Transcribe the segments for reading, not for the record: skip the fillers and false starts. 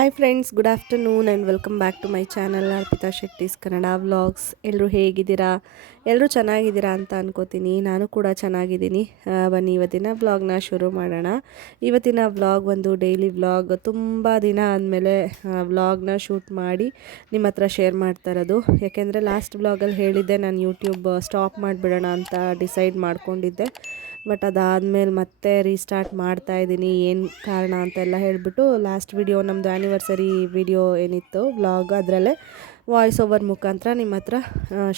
Hi friends, good afternoon and welcome back to my channel Arpita Shetty's Kannada vlogs. ಎಲ್ಲರೂ ಹೇಗಿದ್ದೀರಾ? ಎಲ್ಲರೂ ಚೆನ್ನಾಗಿದ್ದೀರಾ ಅಂತ ಅನ್ಕೋತೀನಿ. ನಾನು ಕೂಡ ಚೆನ್ನಾಗಿದ್ದೀನಿ. ಬನ್ನಿ ಇವತ್ತಿನ ವ್ಲಾಗ್ನ ಶುರು ಮಾಡೋಣ. ಇವತ್ತಿನ ವ್ಲಾಗ್ ಒಂದು ಡೈಲಿ ವ್ಲಾಗ್. ತುಂಬ ದಿನ ಆದಮೇಲೆ ವ್ಲಾಗ್ನ ಶೂಟ್ ಮಾಡಿ ನಿಮ್ಮ ಹತ್ರ ಶೇರ್ ಮಾಡ್ತಾ ಇರೋದು. ಯಾಕೆಂದರೆ ಲಾಸ್ಟ್ ವ್ಲಾಗಲ್ಲಿ ಹೇಳಿದ್ದೆ ನಾನು ಯೂಟ್ಯೂಬ್ ಸ್ಟಾಪ್ ಮಾಡಿಬಿಡೋಣ ಅಂತ ಡಿಸೈಡ್ ಮಾಡ್ಕೊಂಡಿದ್ದೆ. ಬಟ್ ಅದಾದಮೇಲೆ ಮತ್ತೆ ರೀಸ್ಟಾರ್ಟ್ ಮಾಡ್ತಾಯಿದ್ದೀನಿ. ಏನು ಕಾರಣ ಅಂತೆಲ್ಲ ಹೇಳಿಬಿಟ್ಟು ಲಾಸ್ಟ್ ವಿಡಿಯೋ ನಮ್ಮದು ಆ್ಯನಿವರ್ಸರಿ ವಿಡಿಯೋ ಏನಿತ್ತು ವ್ಲಾಗ್, ಅದರಲ್ಲೇ ವಾಯ್ಸ್ ಓವರ್ ಮುಖಾಂತರ ನಿಮ್ಮ ಹತ್ರ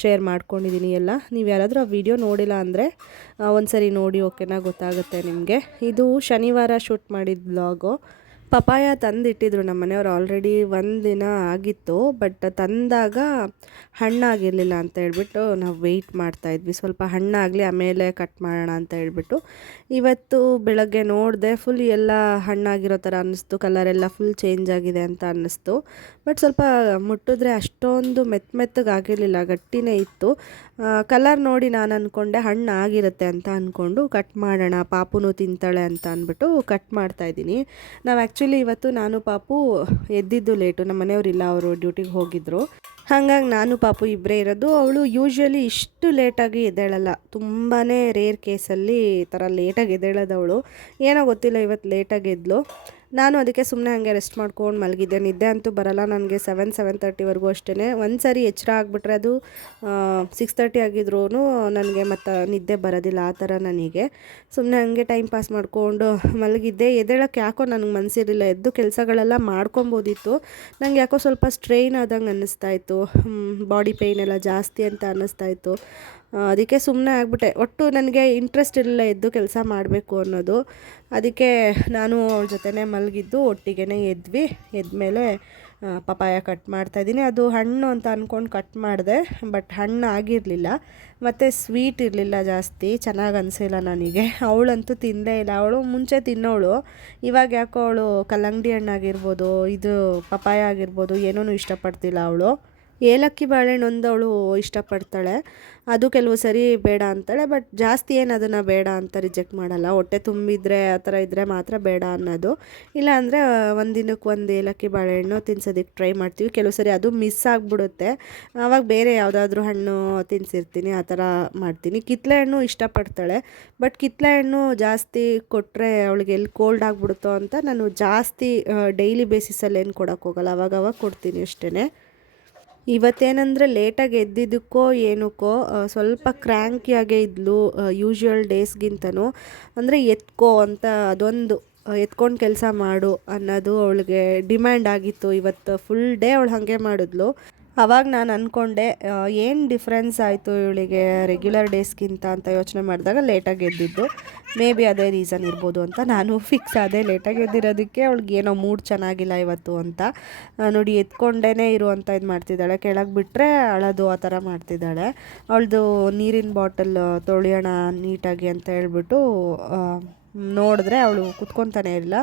ಶೇರ್ ಮಾಡ್ಕೊಂಡಿದ್ದೀನಿ ಎಲ್ಲ. ನೀವು ಯಾರಾದರೂ ಆ ವಿಡಿಯೋ ನೋಡಿಲ್ಲ ಅಂದರೆ ಒಂದು ಸರಿ ನೋಡಿ, ಓಕೆನಾ, ಗೊತ್ತಾಗುತ್ತೆ ನಿಮಗೆ. ಇದು ಶನಿವಾರ ಶೂಟ್ ಮಾಡಿದ ವ್ಲಾಗು. ಪಪಾಯ ತಂದಿಟ್ಟಿದ್ರು ನಮ್ಮ ಮನೆಯವ್ರು. ಆಲ್ರೆಡಿ ಒಂದು ದಿನ ಆಗಿತ್ತು, ಬಟ್ ತಂದಾಗ ಹಣ್ಣಾಗಿರಲಿಲ್ಲ ಅಂತ ಹೇಳ್ಬಿಟ್ಟು ನಾವು ವೆಯ್ಟ್ ಮಾಡ್ತಾಯಿದ್ವಿ. ಸ್ವಲ್ಪ ಹಣ್ಣಾಗಲಿ ಆಮೇಲೆ ಕಟ್ ಮಾಡೋಣ ಅಂತ ಹೇಳ್ಬಿಟ್ಟು. ಇವತ್ತು ಬೆಳಗ್ಗೆ ನೋಡಿದೆ, ಫುಲ್ ಎಲ್ಲ ಹಣ್ಣಾಗಿರೋ ಥರ ಅನ್ನಿಸ್ತು. ಕಲರೆಲ್ಲ ಫುಲ್ ಚೇಂಜ್ ಆಗಿದೆ ಅಂತ ಅನ್ನಿಸ್ತು. ಬಟ್ ಸ್ವಲ್ಪ ಮುಟ್ಟಿದ್ರೆ ಅಷ್ಟೊಂದು ಮೆತ್ತಗಾಗಿರಲಿಲ್ಲ, ಗಟ್ಟಿನೇ ಇತ್ತು. ಕಲರ್ ನೋಡಿ ನಾನು ಅಂದ್ಕೊಂಡೆ ಹಣ್ಣು ಆಗಿರುತ್ತೆ ಅಂತ ಅಂದ್ಕೊಂಡು ಕಟ್ ಮಾಡೋಣ, ಪಾಪುನು ತಿಂತಾಳೆ ಅಂತ ಅಂದ್ಬಿಟ್ಟು ಕಟ್ ಮಾಡ್ತಾಯಿದ್ದೀನಿ. ನಾವು ಆ್ಯಕ್ಚುಲಿ ಇವತ್ತು ನಾನು ಪಾಪು ಎದ್ದಿದ್ದು ಲೇಟು. ನಮ್ಮ ಮನೆಯವರಿಲ್ಲ, ಅವರು ಡ್ಯೂಟಿಗೆ ಹೋಗಿದ್ದರು. ಹಾಗಾಗಿ ನಾನು ಪಾಪು ಇಬ್ಬರೇ ಇರೋದು. ಅವಳು ಯೂಶ್ವಲಿ ಇಷ್ಟು ಲೇಟಾಗಿ ಎದ್ದೇಳಲ್ಲ, ತುಂಬಾ ರೇರ್ ಕೇಸಲ್ಲಿ ಈ ಥರ ಲೇಟಾಗಿ ಎದ್ದೇಳೋದವಳು. ಏನೋ ಗೊತ್ತಿಲ್ಲ, ಇವತ್ತು ಲೇಟಾಗಿ ಎದ್ಲು. ನಾನು ಅದಕ್ಕೆ ಸುಮ್ಮನೆ ಹಾಗೆ ರೆಸ್ಟ್ ಮಾಡ್ಕೊಂಡು ಮಲಗಿದ್ದೆ. ನಿದ್ದೆ ಅಂತೂ ಬರಲ್ಲ ನನಗೆ 7:30ವರೆಗೂ ಅಷ್ಟೇ. ಒಂದು ಸಾರಿ ಎಚ್ಚರ ಆಗಿಬಿಟ್ರೆ ಅದು 6:30 ಆಗಿದ್ರೂ ನನಗೆ ಮತ್ತು ನಿದ್ದೆ ಬರೋದಿಲ್ಲ, ಆ ಥರ ನನಗೆ. ಸುಮ್ಮನೆ ಹಾಗೆ ಟೈಮ್ ಪಾಸ್ ಮಾಡಿಕೊಂಡು ಮಲಗಿದ್ದೆ. ಎದ್ದೇಳಕ್ಕೆ ಯಾಕೋ ನನಗೆ ಮನಸ್ಸಿರಲಿಲ್ಲ. ಎದ್ದು ಕೆಲಸಗಳೆಲ್ಲ ಮಾಡ್ಕೊಬೋದಿತ್ತು. ನನಗೆ ಯಾಕೋ ಸ್ವಲ್ಪ ಸ್ಟ್ರೈನ್ ಆದಂಗೆ ಅನ್ನಿಸ್ತಾಯಿತ್ತು, ಬಾಡಿ ಪೇಯ್ನ್ ಎಲ್ಲ ಜಾಸ್ತಿ ಅಂತ ಅನ್ನಿಸ್ತಾಯಿತ್ತು. ಅದಕ್ಕೆ ಸುಮ್ಮನೆ ಆಗಿಬಿಟ್ಟೆ. ಒಟ್ಟು ನನಗೆ ಇಂಟ್ರೆಸ್ಟ್ ಇರಲಿಲ್ಲ ಎದ್ದು ಕೆಲಸ ಮಾಡಬೇಕು ಅನ್ನೋದು. ಅದಕ್ಕೆ ನಾನು ಅವಳ ಜೊತೆನೇ ಮಲಗಿದ್ದು, ಒಟ್ಟಿಗೆ ಎದ್ವಿ. ಎದ್ಮೇಲೆ ಪಪಾಯ ಕಟ್ ಮಾಡ್ತಾಯಿದ್ದೀನಿ. ಅದು ಹಣ್ಣು ಅಂತ ಅಂದ್ಕೊಂಡು ಕಟ್ ಮಾಡಿದೆ, ಬಟ್ ಹಣ್ಣು ಆಗಿರಲಿಲ್ಲ. ಮತ್ತು ಸ್ವೀಟ್ ಇರಲಿಲ್ಲ ಜಾಸ್ತಿ, ಚೆನ್ನಾಗಿ ಅನಿಸಿಲ್ಲ ನನಗೆ. ಅವಳಂತೂ ತಿಂದೇ ಇಲ್ಲ. ಅವಳು ಮುಂಚೆ ತಿನ್ನೋಳು, ಇವಾಗ ಯಾಕೋ ಅವಳು ಕಲ್ಲಂಗಡಿ ಹಣ್ಣಾಗಿರ್ಬೋದು, ಇದು ಪಪಾಯ ಆಗಿರ್ಬೋದು, ಏನೂ ಇಷ್ಟಪಡ್ತಿಲ್ಲ ಅವಳು. ಏಲಕ್ಕಿ ಬಾಳೆಹಣ್ಣು ಒಂದು ಅವಳು ಇಷ್ಟಪಡ್ತಾಳೆ, ಅದು ಕೆಲವು ಸರಿ ಬೇಡ ಅಂತಾಳೆ. ಬಟ್ ಜಾಸ್ತಿ ಏನು ಅದನ್ನು ಬೇಡ ಅಂತ ರಿಜೆಕ್ಟ್ ಮಾಡಲ್ಲ. ಹೊಟ್ಟೆ ತುಂಬಿದರೆ ಆ ಥರ ಇದ್ದರೆ ಮಾತ್ರ ಬೇಡ ಅನ್ನೋದು. ಇಲ್ಲ ಅಂದರೆ ಒಂದು ದಿನಕ್ಕೆ ಒಂದು ಏಲಕ್ಕಿ ಬಾಳೆಹಣ್ಣು ತಿನ್ಸೋದಕ್ಕೆ ಟ್ರೈ ಮಾಡ್ತೀವಿ. ಕೆಲವು ಸರಿ ಅದು ಮಿಸ್ ಆಗಿಬಿಡುತ್ತೆ, ಆವಾಗ ಬೇರೆ ಯಾವುದಾದ್ರೂ ಹಣ್ಣು ತಿನ್ನಿಸಿರ್ತೀನಿ, ಆ ಥರ ಮಾಡ್ತೀನಿ. ಕಿತ್ತಳೆ ಹಣ್ಣು ಇಷ್ಟಪಡ್ತಾಳೆ, ಬಟ್ ಕಿತ್ತಳೆ ಹಣ್ಣು ಜಾಸ್ತಿ ಕೊಟ್ಟರೆ ಅವಳಿಗೆ ಎಲ್ಲಿ ಕೋಲ್ಡ್ ಆಗಿಬಿಡುತ್ತೋ ಅಂತ ನಾನು ಜಾಸ್ತಿ ಡೈಲಿ ಬೇಸಿಸಲ್ಲಿ ಏನು ಕೊಡೋಕ್ಕೋಗಲ್ಲ, ಅವಾಗವಾಗ ಕೊಡ್ತೀನಿ ಅಷ್ಟೇ. ಇವತ್ತೇನೆಂದರೆ ಲೇಟಾಗಿ ಎದ್ದಿದ್ದಕ್ಕೋ ಏನಕ್ಕೋ ಸ್ವಲ್ಪ ಕ್ರ್ಯಾಂಕಿಯಾಗೇ ಇದ್ಲು ಯೂಶ್ವಲ್ ಡೇಸ್ಗಿಂತನೂ. ಅಂದರೆ ಎತ್ಕೋ ಅಂತ ಅದೊಂದು ಎತ್ಕೊಂಡು ಕೆಲಸ ಮಾಡು ಅನ್ನೋದು ಅವಳಿಗೆ ಡಿಮ್ಯಾಂಡ್ ಆಗಿತ್ತು. ಇವತ್ತು ಫುಲ್ ಡೇ ಅವಳು ಹಾಗೆ ಮಾಡಿದ್ಲು. ಆವಾಗ ನಾನು ಅಂದ್ಕೊಂಡೆ, ಏನು ಡಿಫ್ರೆನ್ಸ್ ಆಯಿತು ಇವಳಿಗೆ ರೆಗ್ಯುಲರ್ ಡೇಸ್ಗಿಂತ ಅಂತ ಯೋಚನೆ ಮಾಡಿದಾಗ ಲೇಟಾಗಿ ಎದ್ದಿದ್ದು. ಮೇ ಬಿ ಅದೇ ರೀಸನ್ ಇರ್ಬೋದು ಅಂತ ನಾನು ಫಿಕ್ಸ್ ಆದೆ. ಲೇಟಾಗಿ ಎದ್ದಿರೋದಕ್ಕೆ ಅವಳಿಗೆ ಏನೋ ಮೂಡ್ ಚೆನ್ನಾಗಿಲ್ಲ ಇವತ್ತು ಅಂತ. ನೋಡಿ, ಎತ್ಕೊಂಡೇ ಇರು ಅಂತ ಇದು ಮಾಡ್ತಿದ್ದಾಳೆ. ಕೆಳಗೆ ಬಿಟ್ಟರೆ ಅಳೋದು ಆ ಥರ ಮಾಡ್ತಿದ್ದಾಳೆ. ಅವಳದು ನೀರಿನ ಬಾಟಲ್ ತೊಳೆಯೋಣ ನೀಟಾಗಿ ಅಂತ ಹೇಳ್ಬಿಟ್ಟು ನೋಡಿದ್ರೆ ಅವಳು ಕುತ್ಕೊತಾನೆ ಇಲ್ಲ.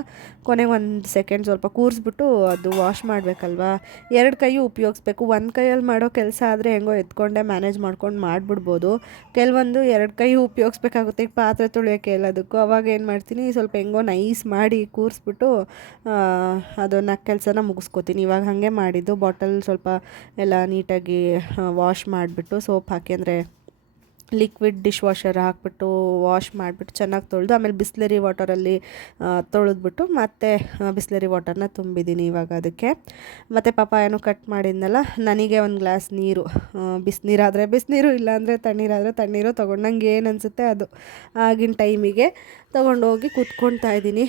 ಕೊನೆಗೆ ಒಂದು ಸೆಕೆಂಡ್ ಸ್ವಲ್ಪ ಕೂರಿಸ್ಬಿಟ್ಟು ಅದು ವಾಶ್ ಮಾಡಬೇಕಲ್ವಾ, ಎರಡು ಕೈಯೂ ಉಪಯೋಗಿಸ್ಬೇಕು. ಒಂದು ಕೈಯಲ್ಲಿ ಮಾಡೋ ಕೆಲಸ ಆದರೆ ಹೆಂಗೋ ಎತ್ಕೊಂಡೆ ಮ್ಯಾನೇಜ್ ಮಾಡ್ಕೊಂಡು ಮಾಡಿಬಿಡ್ಬೋದು. ಕೆಲವೊಂದು ಎರಡು ಕೈ ಉಪಯೋಗಿಸ್ಬೇಕಾಗುತ್ತೆ, ಈಗ ಪಾತ್ರೆ ತೊಳೆಯೋಕ್ಕೆ ಎಲ್ಲದಕ್ಕೂ. ಅವಾಗ ಏನು ಮಾಡ್ತೀನಿ, ಸ್ವಲ್ಪ ಹೆಂಗೋ ನೈಸ್ ಮಾಡಿ ಕೂರಿಸ್ಬಿಟ್ಟು ಅದನ್ನು ಕೆಲಸನ ಮುಗಿಸ್ಕೊತೀನಿ. ಇವಾಗ ಹಾಗೆ ಮಾಡಿದ್ದು. ಬಾಟಲ್ ಸ್ವಲ್ಪ ಎಲ್ಲ ನೀಟಾಗಿ ವಾಶ್ ಮಾಡಿಬಿಟ್ಟು ಸೋಪ್ ಹಾಕಿ, ಅಂದರೆ ಲಿಕ್ವಿಡ್ ಡಿಶ್ ವಾಷರ್ ಹಾಕ್ಬಿಟ್ಟು ವಾಶ್ ಮಾಡಿಬಿಟ್ಟು ಚೆನ್ನಾಗಿ ತೊಳೆದು ಆಮೇಲೆ ಬಿಸ್ಲರಿ ವಾಟರಲ್ಲಿ ತೊಳೆದ್ಬಿಟ್ಟು ಮತ್ತೆ ಬಿಸ್ಲರಿ ವಾಟರ್ನ ತುಂಬಿದ್ದೀನಿ ಇವಾಗ ಅದಕ್ಕೆ. ಮತ್ತು ಪಪಾಯನೂ ಕಟ್ ಮಾಡಿದ್ನಲ್ಲ, ನನಗೆ ಒಂದು ಗ್ಲಾಸ್ ನೀರು, ಬಿಸಿನೀರಾದರೆ ಬಿಸಿನೀರು, ಇಲ್ಲಾಂದರೆ ತಣ್ಣೀರಾದರೆ ತಣ್ಣೀರು ತೊಗೊಂಡು ನಂಗೆ ಏನು ಅನಿಸುತ್ತೆ ಅದು ಆಗಿನ ಟೈಮಿಗೆ ತೊಗೊಂಡೋಗಿ ಕೂತ್ಕೊಳ್ತಾ ಇದ್ದೀನಿ.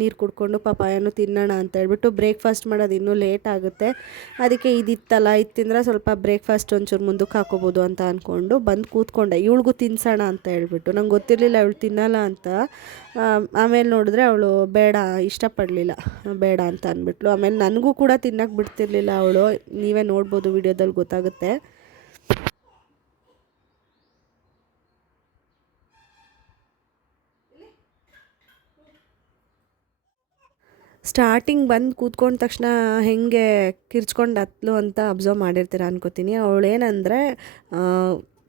ನೀರು ಕುಡ್ಕೊಂಡು ಪಪಾಯನೂ ತಿನ್ನೋಣ ಅಂತ ಹೇಳ್ಬಿಟ್ಟು. ಬ್ರೇಕ್ಫಾಸ್ಟ್ ಮಾಡೋದು ಇನ್ನೂ ಲೇಟ್ ಆಗುತ್ತೆ, ಅದಕ್ಕೆ ಇದಿತ್ತಲ್ಲ, ಇದು ತಿಂದರೆ ಸ್ವಲ್ಪ ಬ್ರೇಕ್ಫಾಸ್ಟ್ ಒಂಚೂರು ಮುಂದಕ್ಕೆ ಹಾಕೋಬೋದು ಅಂತ ಅಂದ್ಕೊಂಡು ಬಂದು ಕೂತ್ಕೊಂಡೆ. ಇವಳಿಗೂ ತಿನ್ಸೋಣ ಅಂತ ಹೇಳ್ಬಿಟ್ಟು. ನಂಗೆ ಗೊತ್ತಿರಲಿಲ್ಲ ಅವಳು ತಿನ್ನಲ್ಲ ಅಂತ. ಆಮೇಲೆ ನೋಡಿದ್ರೆ ಅವಳು ಬೇಡ, ಇಷ್ಟಪಡಲಿಲ್ಲ, ಬೇಡ ಅಂತ ಅಂದ್ಬಿಟ್ಲು. ಆಮೇಲೆ ನನಗೂ ಕೂಡ ತಿನ್ನೋಕ್ಕೆ ಬಿಡ್ತಿರ್ಲಿಲ್ಲ ಅವಳು. ನೀವೇ ನೋಡ್ಬೋದು, ವಿಡಿಯೋದಲ್ಲಿ ಗೊತ್ತಾಗುತ್ತೆ. ಸ್ಟಾರ್ಟಿಂಗ್ ಬಂದು ಕೂತ್ಕೊಂಡ ತಕ್ಷಣ ಹೆಂಗೆ ಕಿರ್ಚ್ಕೊಂಡು ಹತ್ಲು ಅಂತ ಅಬ್ಸರ್ವ್ ಮಾಡಿರ್ತೀರ ಅನ್ಕೋತೀನಿ. ಅವಳೇನಂದರೆ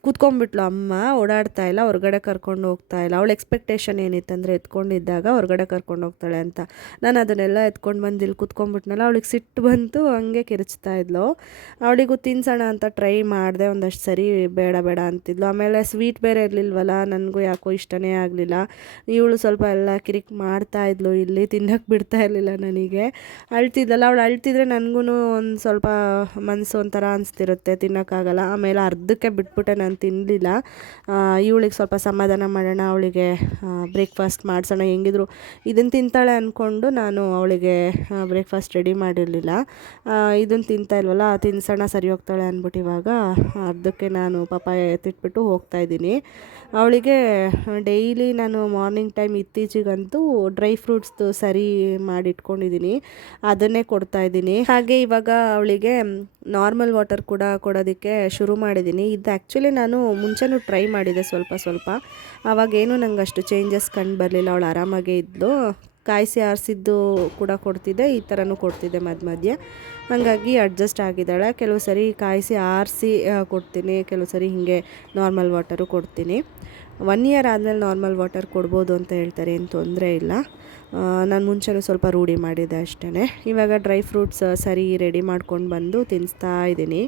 ಕೂತ್ಕೊಂಡ್ಬಿಟ್ಲು ಅಮ್ಮ, ಓಡಾಡ್ತಾ ಇಲ್ಲ, ಹೊರಗಡೆ ಕರ್ಕೊಂಡು ಹೋಗ್ತಾ ಇಲ್ಲ. ಅವಳ ಎಕ್ಸ್ಪೆಕ್ಟೇಷನ್ ಏನಿತ್ತಂದರೆ ಎತ್ಕೊಂಡಿದ್ದಾಗ ಹೊರಗಡೆ ಕರ್ಕೊಂಡು ಹೋಗ್ತಾಳೆ ಅಂತ. ನಾನು ಅದನ್ನೆಲ್ಲ ಎತ್ಕೊಂಡು ಬಂದು ಇಲ್ಲಿ ಕೂತ್ಕೊಂಡ್ಬಿಟ್ನಲ್ಲ, ಅವಳಿಗೆ ಸಿಟ್ಟು ಬಂತು, ಹಂಗೆ ಕಿರ್ಚ್ತಾ ಇದ್ಲು. ಅವಳಿಗೂ ತಿನ್ಸೋಣ ಅಂತ ಟ್ರೈ ಮಾಡಿದೆ, ಒಂದಷ್ಟು ಸರಿ ಬೇಡ ಬೇಡ ಅಂತಿದ್ಲು. ಆಮೇಲೆ ಸ್ವೀಟ್ ಬೇರೆ ಇರಲಿಲ್ವಲ್ಲ, ನನಗೂ ಯಾಕೋ ಇಷ್ಟನೇ ಆಗಲಿಲ್ಲ. ಇವಳು ಸ್ವಲ್ಪ ಎಲ್ಲ ಕಿರಿಕ್ ಮಾಡ್ತಾಯಿದ್ಲು, ಇಲ್ಲಿ ತಿನ್ನೋಕ್ಕೆ ಬಿಡ್ತಾ ಇರಲಿಲ್ಲ ನನಗೆ. ಅಳ್ತಿದ್ಲಲ್ಲ, ಅವಳು ಅಳ್ತಿದ್ರೆ ನನಗೂ ಒಂದು ಸ್ವಲ್ಪ ಮನಸ್ಸು ಒಂಥರ ಅನಿಸ್ತಿರುತ್ತೆ, ತಿನ್ನೋಕ್ಕಾಗಲ್ಲ. ಆಮೇಲೆ ಅರ್ಧಕ್ಕೆ ಬಿಟ್ಬಿಟ್ಟೆ, ನಾನು ತಿನ್ನಲಿಲ್ಲ. ಇವಳಿಗೆ ಸ್ವಲ್ಪ ಸಮಾಧಾನ ಮಾಡೋಣ, ಅವಳಿಗೆ ಬ್ರೇಕ್ಫಾಸ್ಟ್ ಮಾಡಿಸೋಣ, ಹೆಂಗಿದ್ರು ಇದನ್ನು ತಿಂತಾಳೆ ಅಂದ್ಕೊಂಡು ನಾನು ಅವಳಿಗೆ ಬ್ರೇಕ್ಫಾಸ್ಟ್ ರೆಡಿ ಮಾಡಿರಲಿಲ್ಲ. ಇದನ್ನು ತಿಂತಾ ಇಲ್ವಲ್ಲ, ತಿನ್ಸೋಣ ಸರಿ ಹೋಗ್ತಾಳೆ ಅಂದ್ಬಿಟ್ಟು ಇವಾಗ ಅರ್ಧಕ್ಕೆ ನಾನು ಪಪ್ಪಾಯ ಎತ್ತಿಟ್ಬಿಟ್ಟು ಹೋಗ್ತಾಯಿದ್ದೀನಿ. ಅವಳಿಗೆ ಡೈಲಿ ನಾನು ಮಾರ್ನಿಂಗ್ ಟೈಮ್ ಇತ್ತೀಚೆಗಂತೂ ಡ್ರೈ ಫ್ರೂಟ್ಸ್ದು ಸರಿ ಮಾಡಿಟ್ಕೊಂಡಿದ್ದೀನಿ, ಅದನ್ನೇ ಕೊಡ್ತಾಯಿದ್ದೀನಿ. ಹಾಗೆ ಇವಾಗ ಅವಳಿಗೆ ನಾರ್ಮಲ್ ವಾಟರ್ ಕೂಡ ಕೊಡೋದಕ್ಕೆ ಶುರು ಮಾಡಿದ್ದೀನಿ. ಇದು ಆ್ಯಕ್ಚುಲಿ ನಾನು ಮುಂಚೆನೂ ಟ್ರೈ ಮಾಡಿದೆ ಸ್ವಲ್ಪ. ಆವಾಗೇನು ನಂಗೆ ಅಷ್ಟು ಚೇಂಜಸ್ ಕಂಡು ಬರಲಿಲ್ಲ. ಅವಳು ಆರಾಮಾಗೇ ಇದ್ಲು. ಕಾಯಿಸಿ ಆರಿಸಿದ್ದು ಕೂಡ ಕೊಡ್ತಿದ್ದೆ, ಈ ಥರನೂ ಕೊಡ್ತಿದ್ದೆ ಮಧ್ಯೆ. ಹಾಗಾಗಿ ಅಡ್ಜಸ್ಟ್ ಆಗಿದ್ದಾಳೆ. ಕೆಲವು ಸರಿ ಕಾಯಿಸಿ ಆರಿಸಿ ಕೊಡ್ತೀನಿ, ಕೆಲವು ಸರಿ ಹೀಗೆ ನಾರ್ಮಲ್ ವಾಟರು ಕೊಡ್ತೀನಿ. 1 ಇಯರ್ ಆದಮೇಲೆ ನಾರ್ಮಲ್ ವಾಟರ್ ಕೊಡ್ಬೋದು ಅಂತ ಹೇಳ್ತಾರೆ, ಏನು ತೊಂದರೆ ಇಲ್ಲ. ನಾನು ಮುಂಚೆನೂ ಸ್ವಲ್ಪ ರೂಢಿ ಮಾಡಿದ್ದೆ ಅಷ್ಟೇ. ಇವಾಗ ಡ್ರೈ ಫ್ರೂಟ್ಸ್ ಸರಿ ರೆಡಿ ಮಾಡ್ಕೊಂಡು ಬಂದು ತಿನ್ನಿಸ್ತಾ ಇದ್ದೀನಿ.